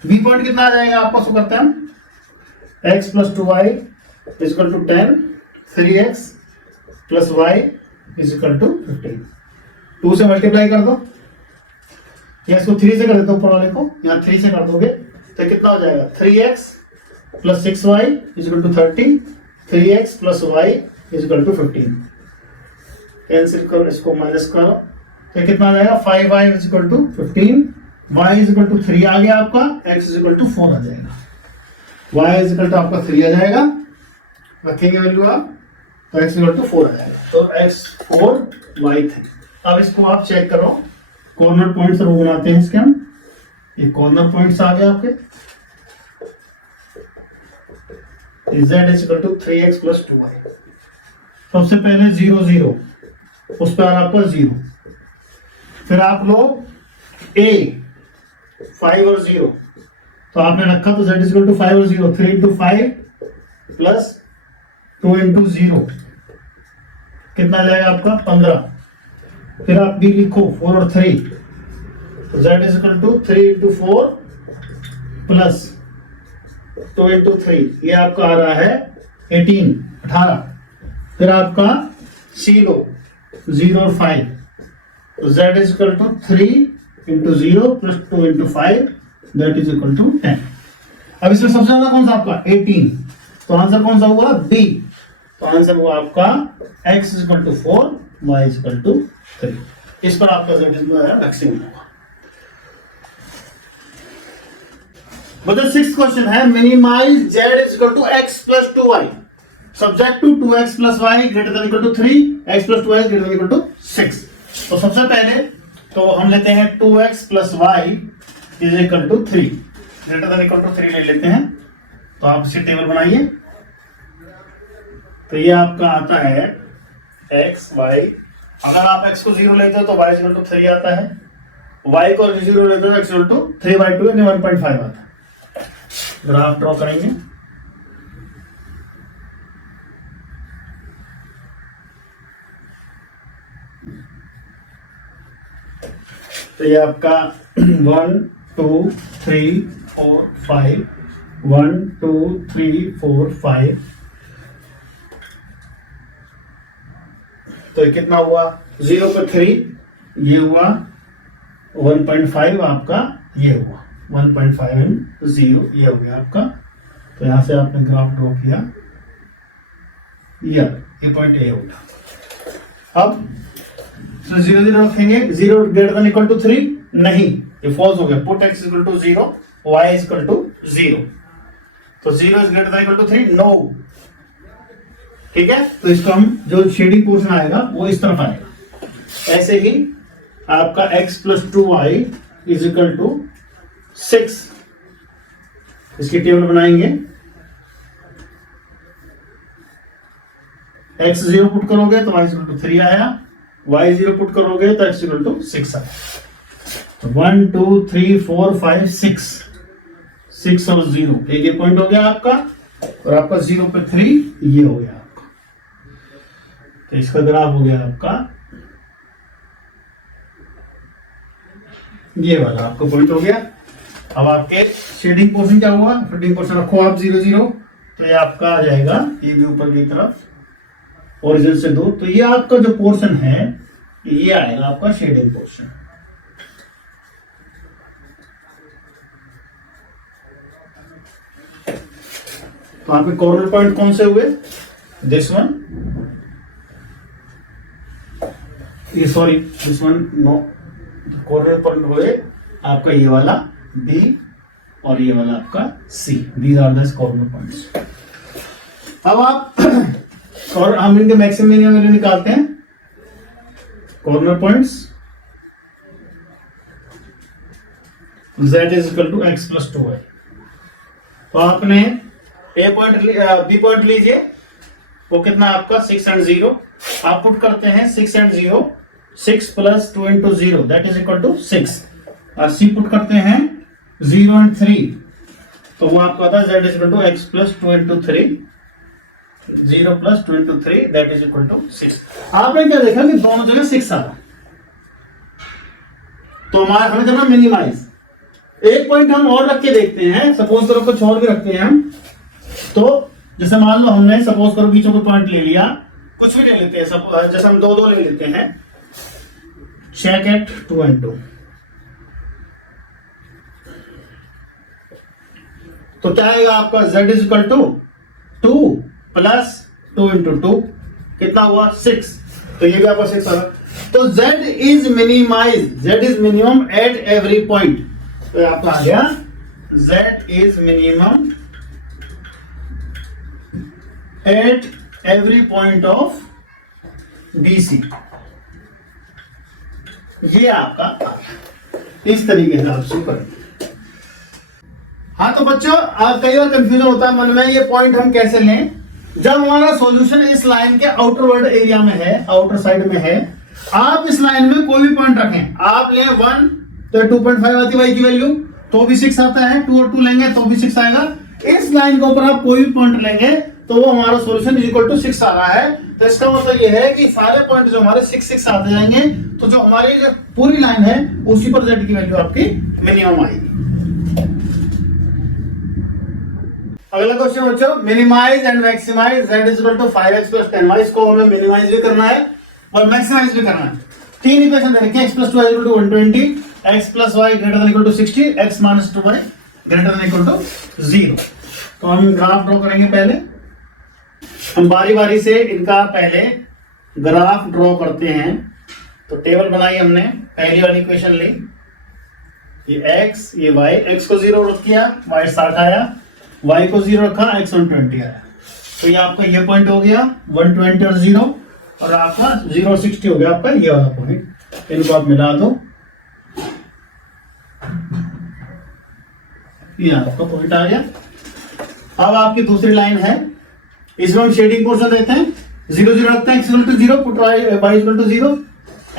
B पॉइंट कितना आ जाएगा आपको, सो करते हैं हम, x + 2y = 10, 3x + y = 15, 2 से मल्टीप्लाई कर दो, या इसको 3 से कर देते हो, ऊपर वाले को यहाँ 3 से कर दोगे तो कितना हो जाएगा, 3x + 6y = 30, 3x + y = 15, cancel करो, इसको माइनस करो, तो कितना आ जाएगा, 5y = 15, y = 3 आ गया आपका, x = 4 आ जाएगा, y = आपका 3 आ जाएगा, रखेंगे वैल्यू आप, तो x = 4 आ जाएगा, तो x 4 y 3। अब इसको आप चेक करो, कॉर्नर पॉइंट्स वो बनाते हैं इसके हम, ये कॉर्नर पॉइंट्स आ गए आपके, z = 3x + 2y। सबसे पहले 0 0, उस पर आपका 0, फिर आप लो a 5 और 0, तो आपने रखा, तो z = 5 और 0, 3 × 5 + 2 × 0, कितना जाएगा आपका 15। फिर आप b लिखो 4 और 3, तो z = 3 × 4 + 2 × 3, ये आपका आ रहा है 18। फिर आपका c लो 0 और 5, तो z = 3 × 0 + 2 × 5, that is equal to 10। अब इसमें सबसे ज्यादा कौन सा आपका 18, तो आंसर कौन सा हुआ, b, तो आंसर हुआ आपका x = 4, y = 3। इस पर आपका z मैक्सिमम होगा। बता सिक्स क्वेश्चन है minimise z is equal to x plus 2y subject to 2x plus y greater than equal to 3 x plus 2y greater than equal to 6। तो सबसे पहले तो हम लेते हैं 2x plus y is equal to 3 greater than equal to 3 ले लेते हैं। तो आप इसे टेबल बनाइए। तो ये आपका आता है x y, अगर आप x को 0 लेते हो तो y इक्वल टू 3 आता है, y को 0 लेते हो x इक्वल टू 3/2 यानी 1.5 आता है। ग्राफ ड्रॉ करेंगे। तो ये आपका 1 2 3 4 5 1 2 3 4 5। तो ये कितना हुआ 0 पर 3 ये हुआ 1.5 आपका ये हुआ 1.5 एंड 0 ये हो गया आपका। तो यहां से आपने ग्राफ ड्रॉ किया ये पॉइंट ए होगा। अब 0 0 रखेंगे 0 ग्रेटर देन इक्वल टू 3 नहीं ये फॉल्स हो गया। Put x equal to 0 y equal to 0। तो 0 is greater than equal to 3 no. ठीक है, तो इसको हम जो शेडिंग पोर्शन आएगा वो इस तरफ आएगा। ऐसे ही आपका x plus 2y is equal to 6 इसकी टेबल बनाएंगे। x 0 पुट करोगे तो y इक्वल टू 3 आया, y 0 पुट करोगे तो x इक्वल टू 6 आया। तो 1 2 3 4 5 6 और 0 एक ये पॉइंट हो गया आपका, और आपका 0 पे 3 ये हो गया आपका। तो इसका ग्राफ हो गया आपका ये वाला आपका पॉइंट हो गया। अब आपके शेडिंग पोर्शन क्या हुआ, शेडिंग पोर्शन रखो आप 0 0, तो ये आपका आ जाएगा ये भी ऊपर की तरफ ओरिजिन से दूर। तो ये आपका जो पोर्शन है ये आएगा आपका शेडिंग पोर्शन। तो आपके कॉर्नर पॉइंट कौन से हुए, दिस वन, ये sorry this one no, corner point हुए आपका ये वाला B और ये वाला आपका C। These are the corner points. अब आप और हम इनके मैक्सिमम मिनिमम वैल्यू निकालते हैं। Corner points z is equal to x plus 2y। तो आपने A पॉइंट B पॉइंट लीजिए, वो कितना आपका 6 एंड 0। आप पुट करते हैं 6 and 0, 6 plus 2 into 0 that is equal to 6। और C पुट करते हैं 0 एंड 3, तो वो आपका आता है z is equal to x plus 2 into 3, 0 plus 2 into 3 that is equal to 6। आपने क्या देखा कि दोनों जगह 6 आ रहा, तो हमारा हमें करना मिनिमाइज। एक पॉइंट हम और रख के देखते हैं, सपोज करो कुछ और भी रखते हैं हम। तो जैसे मान लो हमने सपोज करो बीचों को पॉइंट ले लिया, कुछ भी ले लेते हैं, जैसे हम 2 2 ले लेते हैं, चेक एट 2 एंड 2। तो क्या आएगा आपका z is equal to 2 plus 2 into 2 कितना हुआ 6। तो ये भी आपका 6 आ रहा। तो z is minimise, z is minimum at every point. तो आपका आ गया z is minimum at every point of BC। ये आपका आ गया। इस तरीके से आप शुरू करेंगे। हाँ तो बच्चों कई बार कंफ्यूजन होता है मन में, ये पॉइंट हम कैसे लें। जब हमारा सॉल्यूशन इस लाइन के आउटर वर्ल्ड एरिया में है, आउटर साइड में है, आप इस लाइन में कोई भी पॉइंट रखें, आप लें 1 तो 2.5 आती है y की वैल्यू, तो भी 6 आता है, 2 और 2 लेंगे तो भी 6 आएगा। इस लाइन के ऊपर आप कोई भी पॉइंट लेंगे तो वो हमारा सॉल्यूशन इज इक्वल टू 6 आ रहा है। तो इसका मतलब ये है कि सारे पॉइंट जो हमारे 6 6 आते जाएंगे, तो जो हमारी जो पूरी लाइन है उसी पर z की वैल्यू आपकी मिनिमम आएगी। अगला क्वेश्चन बच्चों, minimise and maximise z is equal to 5x plus 10y। इसको हमें मिनिमाइज भी करना है और मैक्सिमाइज भी करना है। 3 इक्वेशन दे रखे हैं, x plus 2y equal to 120, x plus y greater than equal to 60, x minus 2y greater than equal to 0। तो हम ग्राफ ड्रॉ करेंगे। पहले हम बारी बारी से इनका पहले ग्राफ ड्रॉ करते हैं। तो टेबल बनाई हमने, पहली वाली इक्वेशन ली, ये x, ये y, x को 0 रख किया, y 60 आया, y को 0 रखा, x 120 आया। तो ये आपका ये पॉइंट हो गया 120 और 0, और आपका 0 60 हो गया आपका ये वाला पॉइंट। इनको आप मिला दो, ये आपका पॉइंट आ गया। अब आपकी दूसरी लाइन है, इसमें हम शेडिंग पोर्शन देते हैं, 0 0 रखते हैं, x equal to 0, put y equal to 0,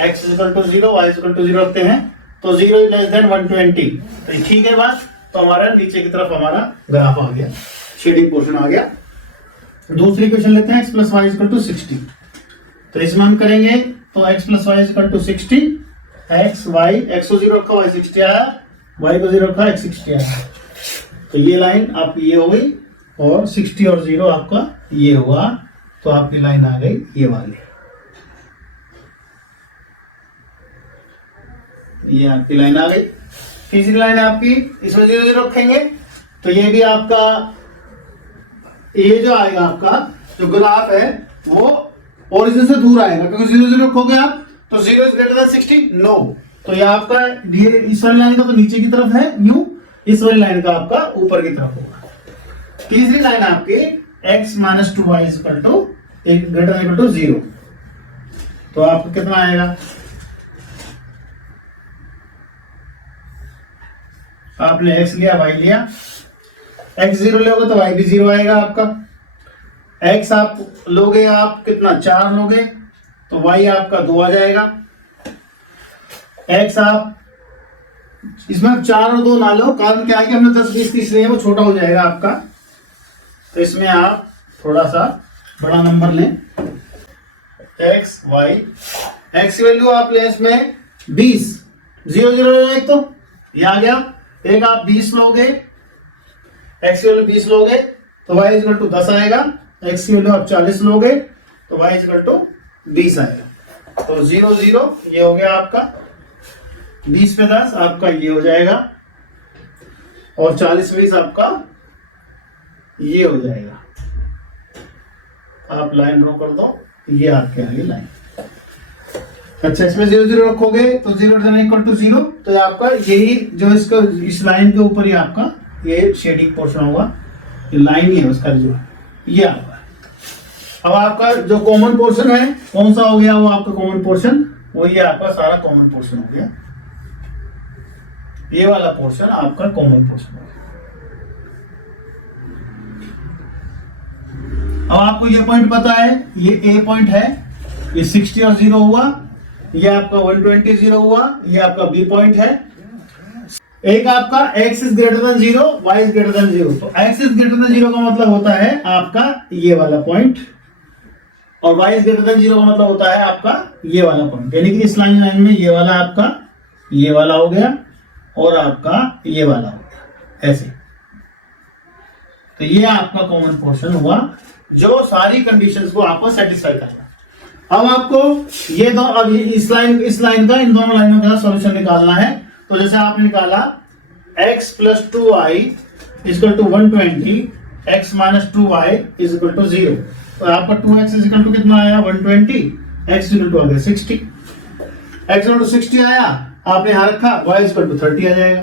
x equal to 0, y equal to 0 रखते हैं, तो 0 इज लेस देन 120। तो ठीक है बात, तो हमारा नीचे की तरफ हमारा ग्राफ आ गया, शेडिंग पोर्शन आ गया। दूसरी इक्वेशन लेते हैं, x plus y equal to 60। तो इसमें हम करेंगे, तो x plus y equal to 60, x को 0 रखा, y 60 आया, y को 0 रखा, x 60 आया। तो ये लाइन आपकी ये हो गई, और 60 और 0 आपका ये हुआ, तो आपकी लाइन आ गई ये वाली, ये आपकी लाइन आ गई। तीसरी लाइन है आपकी, इसमें 0 0 रखेंगे, तो ये भी आपका ये जो आएगा आपका जो ग्राफ है वो ओरिजिन से दूर आएगा, क्योंकि 0 0 रखोगे आप तो 0 इज ग्रेटर देन 60 नो। तो ये आपका इस वाली लाइन का तो नीचे की तरफ है न्यू, इस वाली लाइन का आपका ऊपर की तरफ होगा। तीसरी लाइन आपकी x minus 2y equal to greater than equal to 0, तो आपको कितना आएगा, आपने x लिया, y लिया, x 0 लोगे तो y भी 0 आएगा आपका, x आप लोगे आप कितना 4 लोगे तो y आपका 2 आ जाएगा, x आप इसमें आप 4 और 2 ना लो, कारण क्या है कि हमने 10 20 30 लिया, वो छोटा हो जाएगा आपका, तो इसमें आप थोड़ा सा बड़ा नंबर लें, x y, x की वैल्यू आप ले इसमें 20, 0 0 एक तो ये आ गया, एक आप 20 लोगे, x की वैल्यू 20 लोगे तो y इक्वल टू 10 आएगा, x की वैल्यू आप 40 लोगे तो y इक्वल टू 20 आएगा। तो 0 0 ये हो गया आपका, 20 पे 10 आपका ये हो जाएगा, और 40 20 आपका ये हो जाएगा। आप लाइन ड्रॉ कर दो, ये आपके आगे लाइन। अच्छा, इसमें 0 0 रखोगे तो 0 इक्वल टू 0, तो आपका यही जो इसका इस लाइन के ऊपर ही आपका ये शेडिंग पोर्शन होगा, ये लाइन ही है उसका जो ये आपका। अब आपका जो कॉमन पोर्शन है कौन सा हो गया, वो आपका कॉमन पोर्शन वो ये आपका सारा कॉमन पोर्शन हो गया, ये वाला पोर्शन आपका कॉमन पोर्शन हो गया। अब आपको ये पॉइंट पता है, ये ए पॉइंट है, ये 60 और 0 हुआ, ये आपका 120 0 हुआ, ये आपका बी पॉइंट है। एक आपका x is greater than 0, y is greater than 0, तो x इज ग्रेटर देन 0 का मतलब होता है आपका ये वाला पॉइंट, और y इज ग्रेटर देन 0 का मतलब होता है आपका ये वाला पॉइंट, यानी कि इस लाइन में ये वाला आपका ये वाला हो गया और आपका ये वाला हो गया, ऐसे। तो ये आपका कॉमन पोर्शन हुआ जो सारी कंडीशंस को आपको सेटिस्फाई करना। अब आपको ये दो, अब इस लाइन का इन दोनों लाइनों का सॉल्यूशन निकालना है। तो जैसे आपने निकाला x plus 2y equal to 120, x minus 2y is equal to 0, तो आपका 2x इज इक्वल टू कितना आया 120, x इक्वल टू आ गया 60, x इक्वल टू 60 आया, आपने यहां रखा, y इक्वल टू 30 आ जाएगा।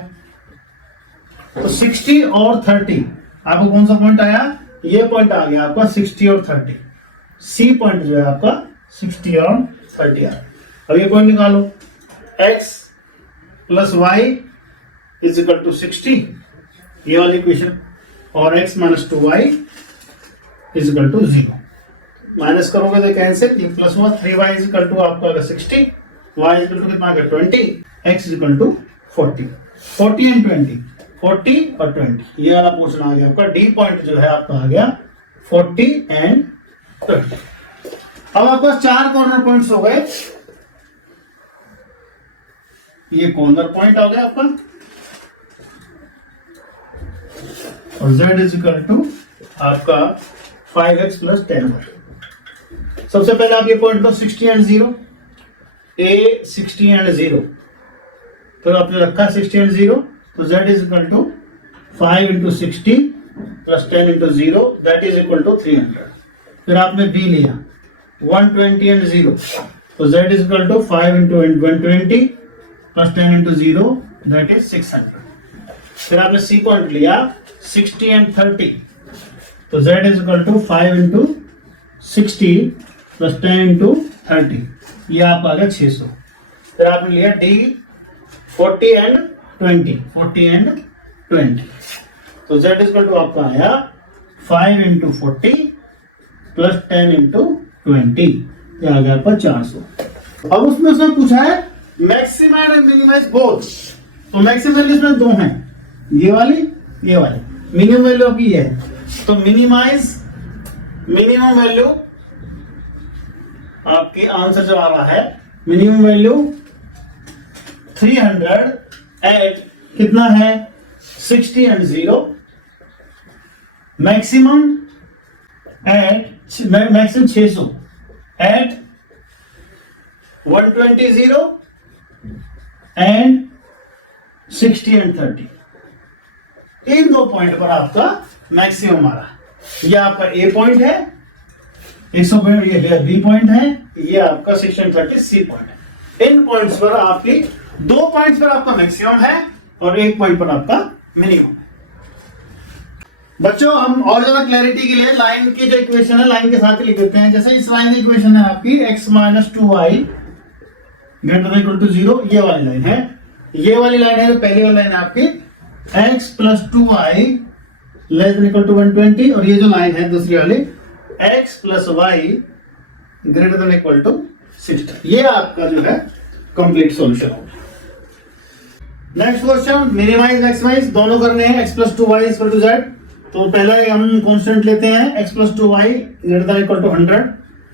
तो 60 और 30 आपको कौन सा पॉइंट आया, ये पॉइंट आ गया आपका 60 और 30, सी पॉइंट जो है आपका 60 और 30 आ। अब ये पॉइंट निकालो, x plus y is equal to 60, ये वाली इक्वेशन, और x minus 2y is equal to 0। Minus करोगे तो कैंसिल, ये प्लस हुआ, 3y इज इक्वल टू आपका 60, y इज इक्वल टू कितना आ गया 20, x is equal to 40, 40 and 20, 40 और 20, ये वाला पोर्शन आ गया आपका, डी पॉइंट जो है आपका आ गया 40 एंड 20। अब आपके पास 4 कॉर्नर पॉइंट्स हो गए, ये कॉर्नर पॉइंट आ गया आपका, और z इज इक्वल टू आपका 5x प्लस 10y। सबसे पहले आप ये पॉइंट लो 60 एंड 0, a 60 एंड 0, तो आपने रखा 60 एंड 0, तो z is equal to 5 into 60 plus 10 into 0, that is equal to 300। फिर आपने b लिया 120 एंड 0, तो z is equal to 5 into 120 plus 10 into 0, that is 600। फिर आपने सी पॉइंट लिया 60 एंड 30, तो z is equal to 5 into 60 plus 10 into 30, ये आपका आ गया 600। फिर आपने लिया d 40 एंड 20, 40 एंड 20, तो z इज इक्वल टू आपका आया 5 इंटू 40 प्लस 10 इंटू 20, ये आ गया आपका 400। अब उसमें उसने पूछा है मैक्सिमाइज एंड मिनिमाइज बोथ, तो मैक्सिमम वैल्यू इसमें दो हैं, ये वाली मिनिमम वैल्यू आपकी ये है, तो मिनिमम वैल्यू आपकी आंसर जो आ रहा है मिनिमम वैल्यू 300 एट कितना है 60 and 0, maximum 600 at 120 0 and 60 and 30, इन दो पॉइंट पर आपका मैक्सिमम आ रहा है। ये आपका ए पॉइंट है 100, ये बी पॉइंट है, ये आपका 60 एंड 30 सी पॉइंट है। इन पॉइंट्स पर आपकी दो पॉइंट्स पर आपका मैक्सिमम है और एक पॉइंट पर आपका मिनिमम है। बच्चों हम और ज्यादा क्लैरिटी के लिए लाइन की जो इक्वेशन है लाइन के साथ ही लिख देते हैं। जैसे इस लाइन की इक्वेशन है आपकी x minus 2y greater than equal to 0, ये वाली लाइन है, ये वाली लाइन है, पहली वाली लाइन है आपकी x plus 2y less than equal to 120, और ये जो लाइन है दूसरी वाली x plus y greater than equal to 60, ये आपका जो है कंप्लीट सॉल्यूशन होगा। नेक्स्ट क्वेश्चन मिनिमाइज मैक्सिमाइज दोनों करने हैं, x plus 2y equal to z, तो पहला हम कांस्टेंट लेते हैं x plus 2y greater than equal to 100,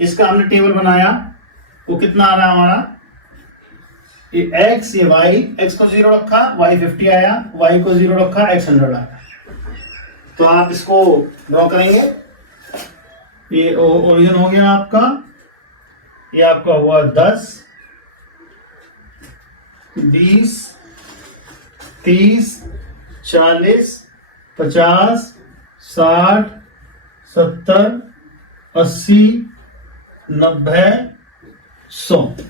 इसका हमने टेबल बनाया, वो कितना आ रहा है हमारा, ये x ये y, x को 0 रखा y 50 आया, y को 0 रखा x 100 आया। तो आप इसको ड्रॉ करेंगे, ये ओरिजिन हो गया आपका, ये आपका हुआ 10 20 30 40 50 60 70 80 90 100,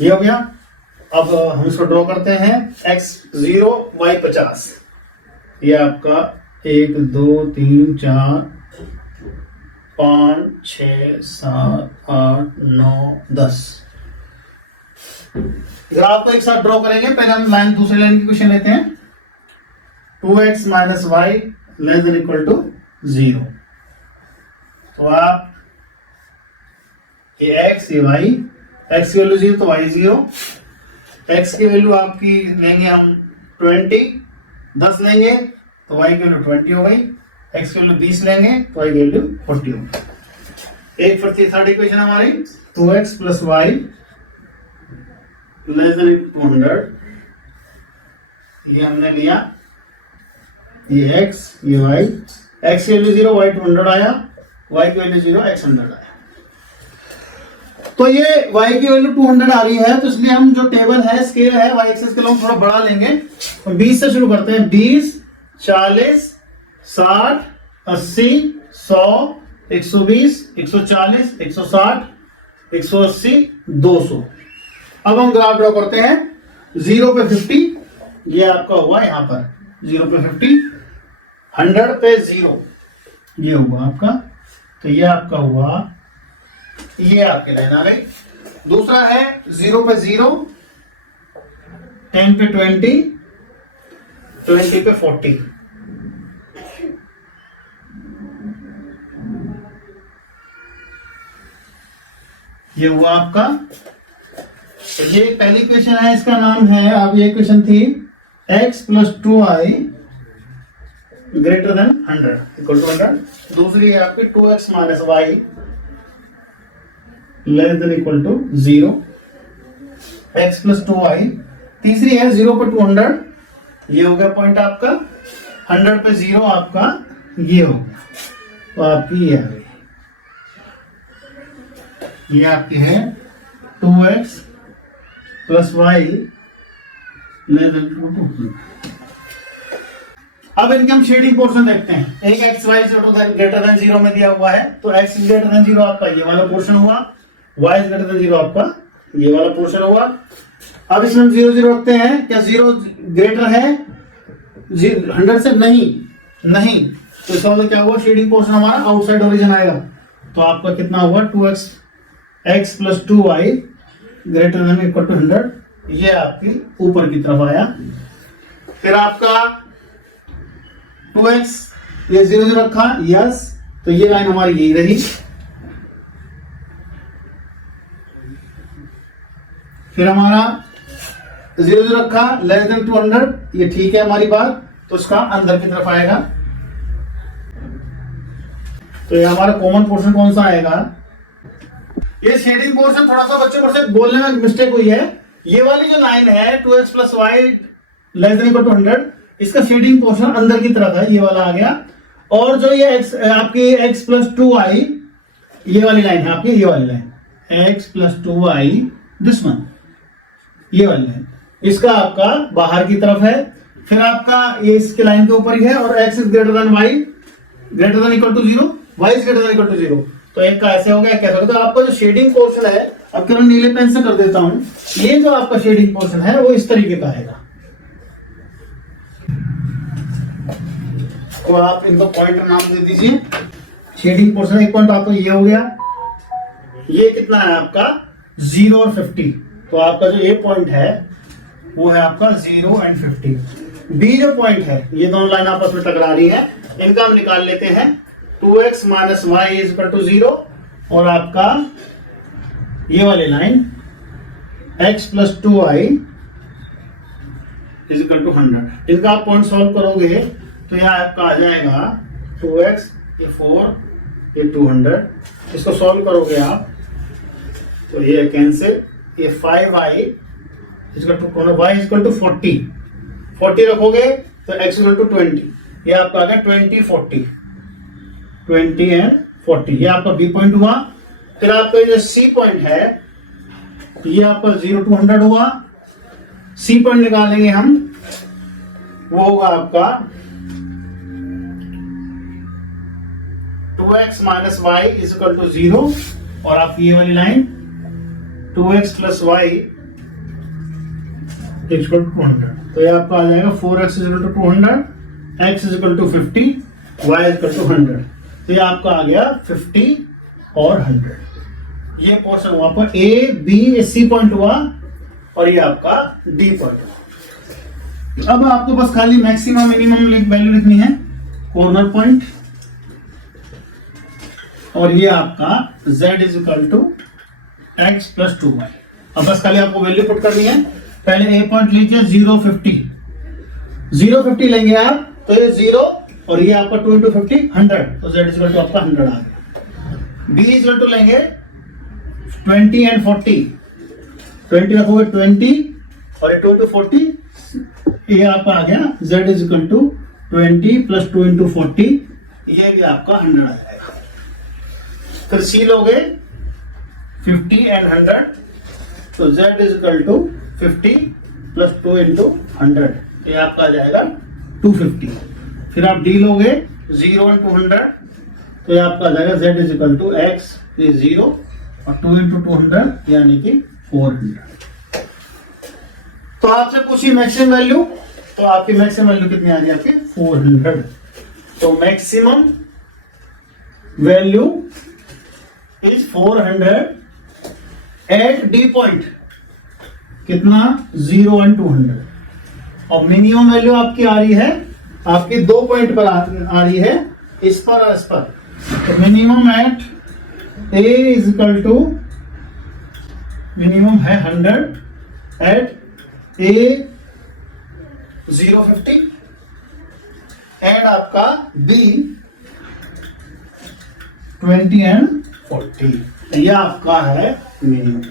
ये हो गया। अब हम इसको ड्रॉ करते हैं, x 0 y 50, ये आपका 1 2 3 4 5 6 7 8 9 10। ग्राफ को एक साथ ड्रॉ करेंगे, पहले हम लाइन दूसरी लाइन की क्वेश्चन लेते हैं, 2x minus y less than equal to 0, तो आप ये x ये y, x की वैल्यू 0 तो y 0, x की वैल्यू आपकी लेंगे हम 20 10 लेंगे तो y की वैल्यू 20 हो गई, x की वैल्यू 20 लेंगे तो y की वैल्यू 40 हो गई। एक फिर थर्ड इक्वेशन हमारी 2x plus y less then 200, ये हमने लिया, ये x ये y, x की वैल्यू 0 y 200 आया, y की वैल्यू 0 x 100 आया। तो ये y की वैल्यू 200 आ रही है, तो इसलिए हम जो टेबल है स्केल है y एक्सिस के लोग थोड़ा बड़ा लेंगे, तो 20 से शुरू करते हैं, 20 40 60 80 100 120 140 160 180 200। अब हम ग्राफ ड्रॉ करते हैं, 0 पे 50, ये आपका हुआ यहाँ पर 0 पे 50, 100 पे 0 ये हुआ आपका, तो ये आपका हुआ, ये आपकी लाइन आ गई। दूसरा है 0 पे 0, 10 पे 20, 20 पे 40, ये हुआ आपका। ये पहली क्वेश्चन है, इसका नाम है, अब ये क्वेश्चन थी x plus 2y greater than 100 equal to 100। दूसरी है आपकी 2x minus y less than equal to 0, x plus 2y। तीसरी है 0 पे 200, ये हो गया पॉइंट आपका, 100 पे 0 आपका ये हो गया, तो आपकी ये आ गई, ये आपकी है 2x plus y less than equal to. अब इनके हम शेडिंग पोर्शन देखते हैं, एक एक्स वाई ग्रेटर देन 0 में दिया हुआ है, तो x ग्रेटर देन 0 आपका ये वाला पोर्शन हुआ, y ग्रेटर देन 0 आपका ये वाला पोर्शन हुआ, अब इसमें हम 0 0 रखते हैं, क्या 0 ग्रेटर है 100 से? नहीं। तो इसका मतलब क्या हुआ, शेडिंग पोर्शन हमारा आउटसाइड ओरिजिन आएगा। तो आपका कितना हुआ, 2x x plus 2y greater than equal to 100, ये आपकी ऊपर की तरफ आया। फिर आपका 2x ये 0 0 रखा, यस, तो ये लाइन हमारी यही रही। फिर हमारा 0 0 रखा, लेस देन 200, ये ठीक है हमारी बात, तो उसका अंदर की तरफ आएगा। तो ये हमारा कॉमन पोर्शन कौन सा आएगा, ये शेडिंग पोर्शन। थोड़ा सा बच्चों को बोलने में मिस्टेक हुई है, ये वाली जो लाइन है 2x plus y less than equal to 100, इसका शेडिंग पोर्शन अंदर की तरफ है, ये वाला आ गया। और जो ये x आपकी x प्लस 2y ये वाली लाइन है आपकी, ये वाली line x plus 2y this one, ये वाली लाइन, इसका आपका बाहर की तरफ है। फिर आपका ये इसके लाइन के ऊपर ही है, और x is greater than y greater than equal to 0, y is greater than equal to 0। तो एक का ऐसे हो गया, कैसे होगा। तो आपका जो शेडिंग पोर्शन है, अब मैं नीले पेन से कर देता हूं, ये जो आपका शेडिंग पोर्शन है वो इस तरीके का आएगा। तो आप इनको पॉइंट नाम दे दीजिए। शेडिंग पोर्शन एक पॉइंट आपका ये हो गया, ये कितना है आपका 0 और 50। तो आपका जो ए पॉइंट है वो है आपका 0 एंड 50। बी जो पॉइंट है, ये दोनों लाइन आपस में टकरा रही है, इनका हम निकाल लेते हैं। 2x minus y is equal to 0, और आपका ये वाली line x plus 2y is equal to 100। इनका आप पॉइंट सॉल्व करोगे तो यहाँ आपका आ जाएगा 2x, ये 4, ये 200। इसको सॉल्व करोगे आप तो ये कैंसिल, ये 5y equal to y equal to 40 रखोगे तो x इक्वल टू 20, ये आपका आ गया 20 एंड 40, ये आपका बी पॉइंट हुआ। फिर आपका जो सी पॉइंट है, ये आपका 0 to 100 हुआ। सी पॉइंट निकालेंगे हम, वो होगा आपका 2x minus y is equal to 0, और आप ये वाली line 2x plus y equal to 200। तो ये आपका आ जाएगा 4x is equal to 200, x is equal to 50, y is equal to 100। तो ये आपका आ गया 50 और 100। ये पोर्शन हुआ आपका ए बी सी पॉइंट हुआ, और ये आपका डी पॉइंट हुआ। अब आपको बस खाली मैक्सिमम मिनिमम वैल्यू लिखनी है, कॉर्नर पॉइंट, और ये आपका z is equal to x plus 2y। अब बस खाली आपको वैल्यू पुट करनी है। पहले ए पॉइंट लीजिए 0 50 लेंगे आप, तो ये 0 और ये आपका 2 into 50 100, तो z इज इक्वल टू आपका 100 आ गया। b इज इक्वल टू लेंगे 20 एंड 40, 20 रखोगे 20 और ये 2 into 40, ये आपका आ गया z is equal to 20 plus 2 into 40, ये भी आपका 100 आ जाएगा। फिर c लोगे 50 एंड 100, तो z is equal to 50 plus 2 into 100, ये आपका आ जाएगा 250। फिर आप डी लोगे 0 एंड 200, तो ये आपका आ जाएगा z is equal to x 0 और 2 into 200 यानी कि 400। तो आपसे पूछी मैक्सिमम वैल्यू, तो आपकी मैक्सिमम वैल्यू कितनी आ रही है आपकी 400। तो maximum value is 400 at D point, कितना 0 एंड 200। और मिनिमम वैल्यू आपकी आ रही है, आपकी 2 पॉइंट पर आ रही है, इस पर और इस पर। तो minimum at A is equal to, minimum है 100 एट ए 050 एंड आपका बी 20 एंड 40, ये आपका है मिनिमम।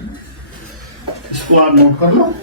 इसको आप नोट कर लो।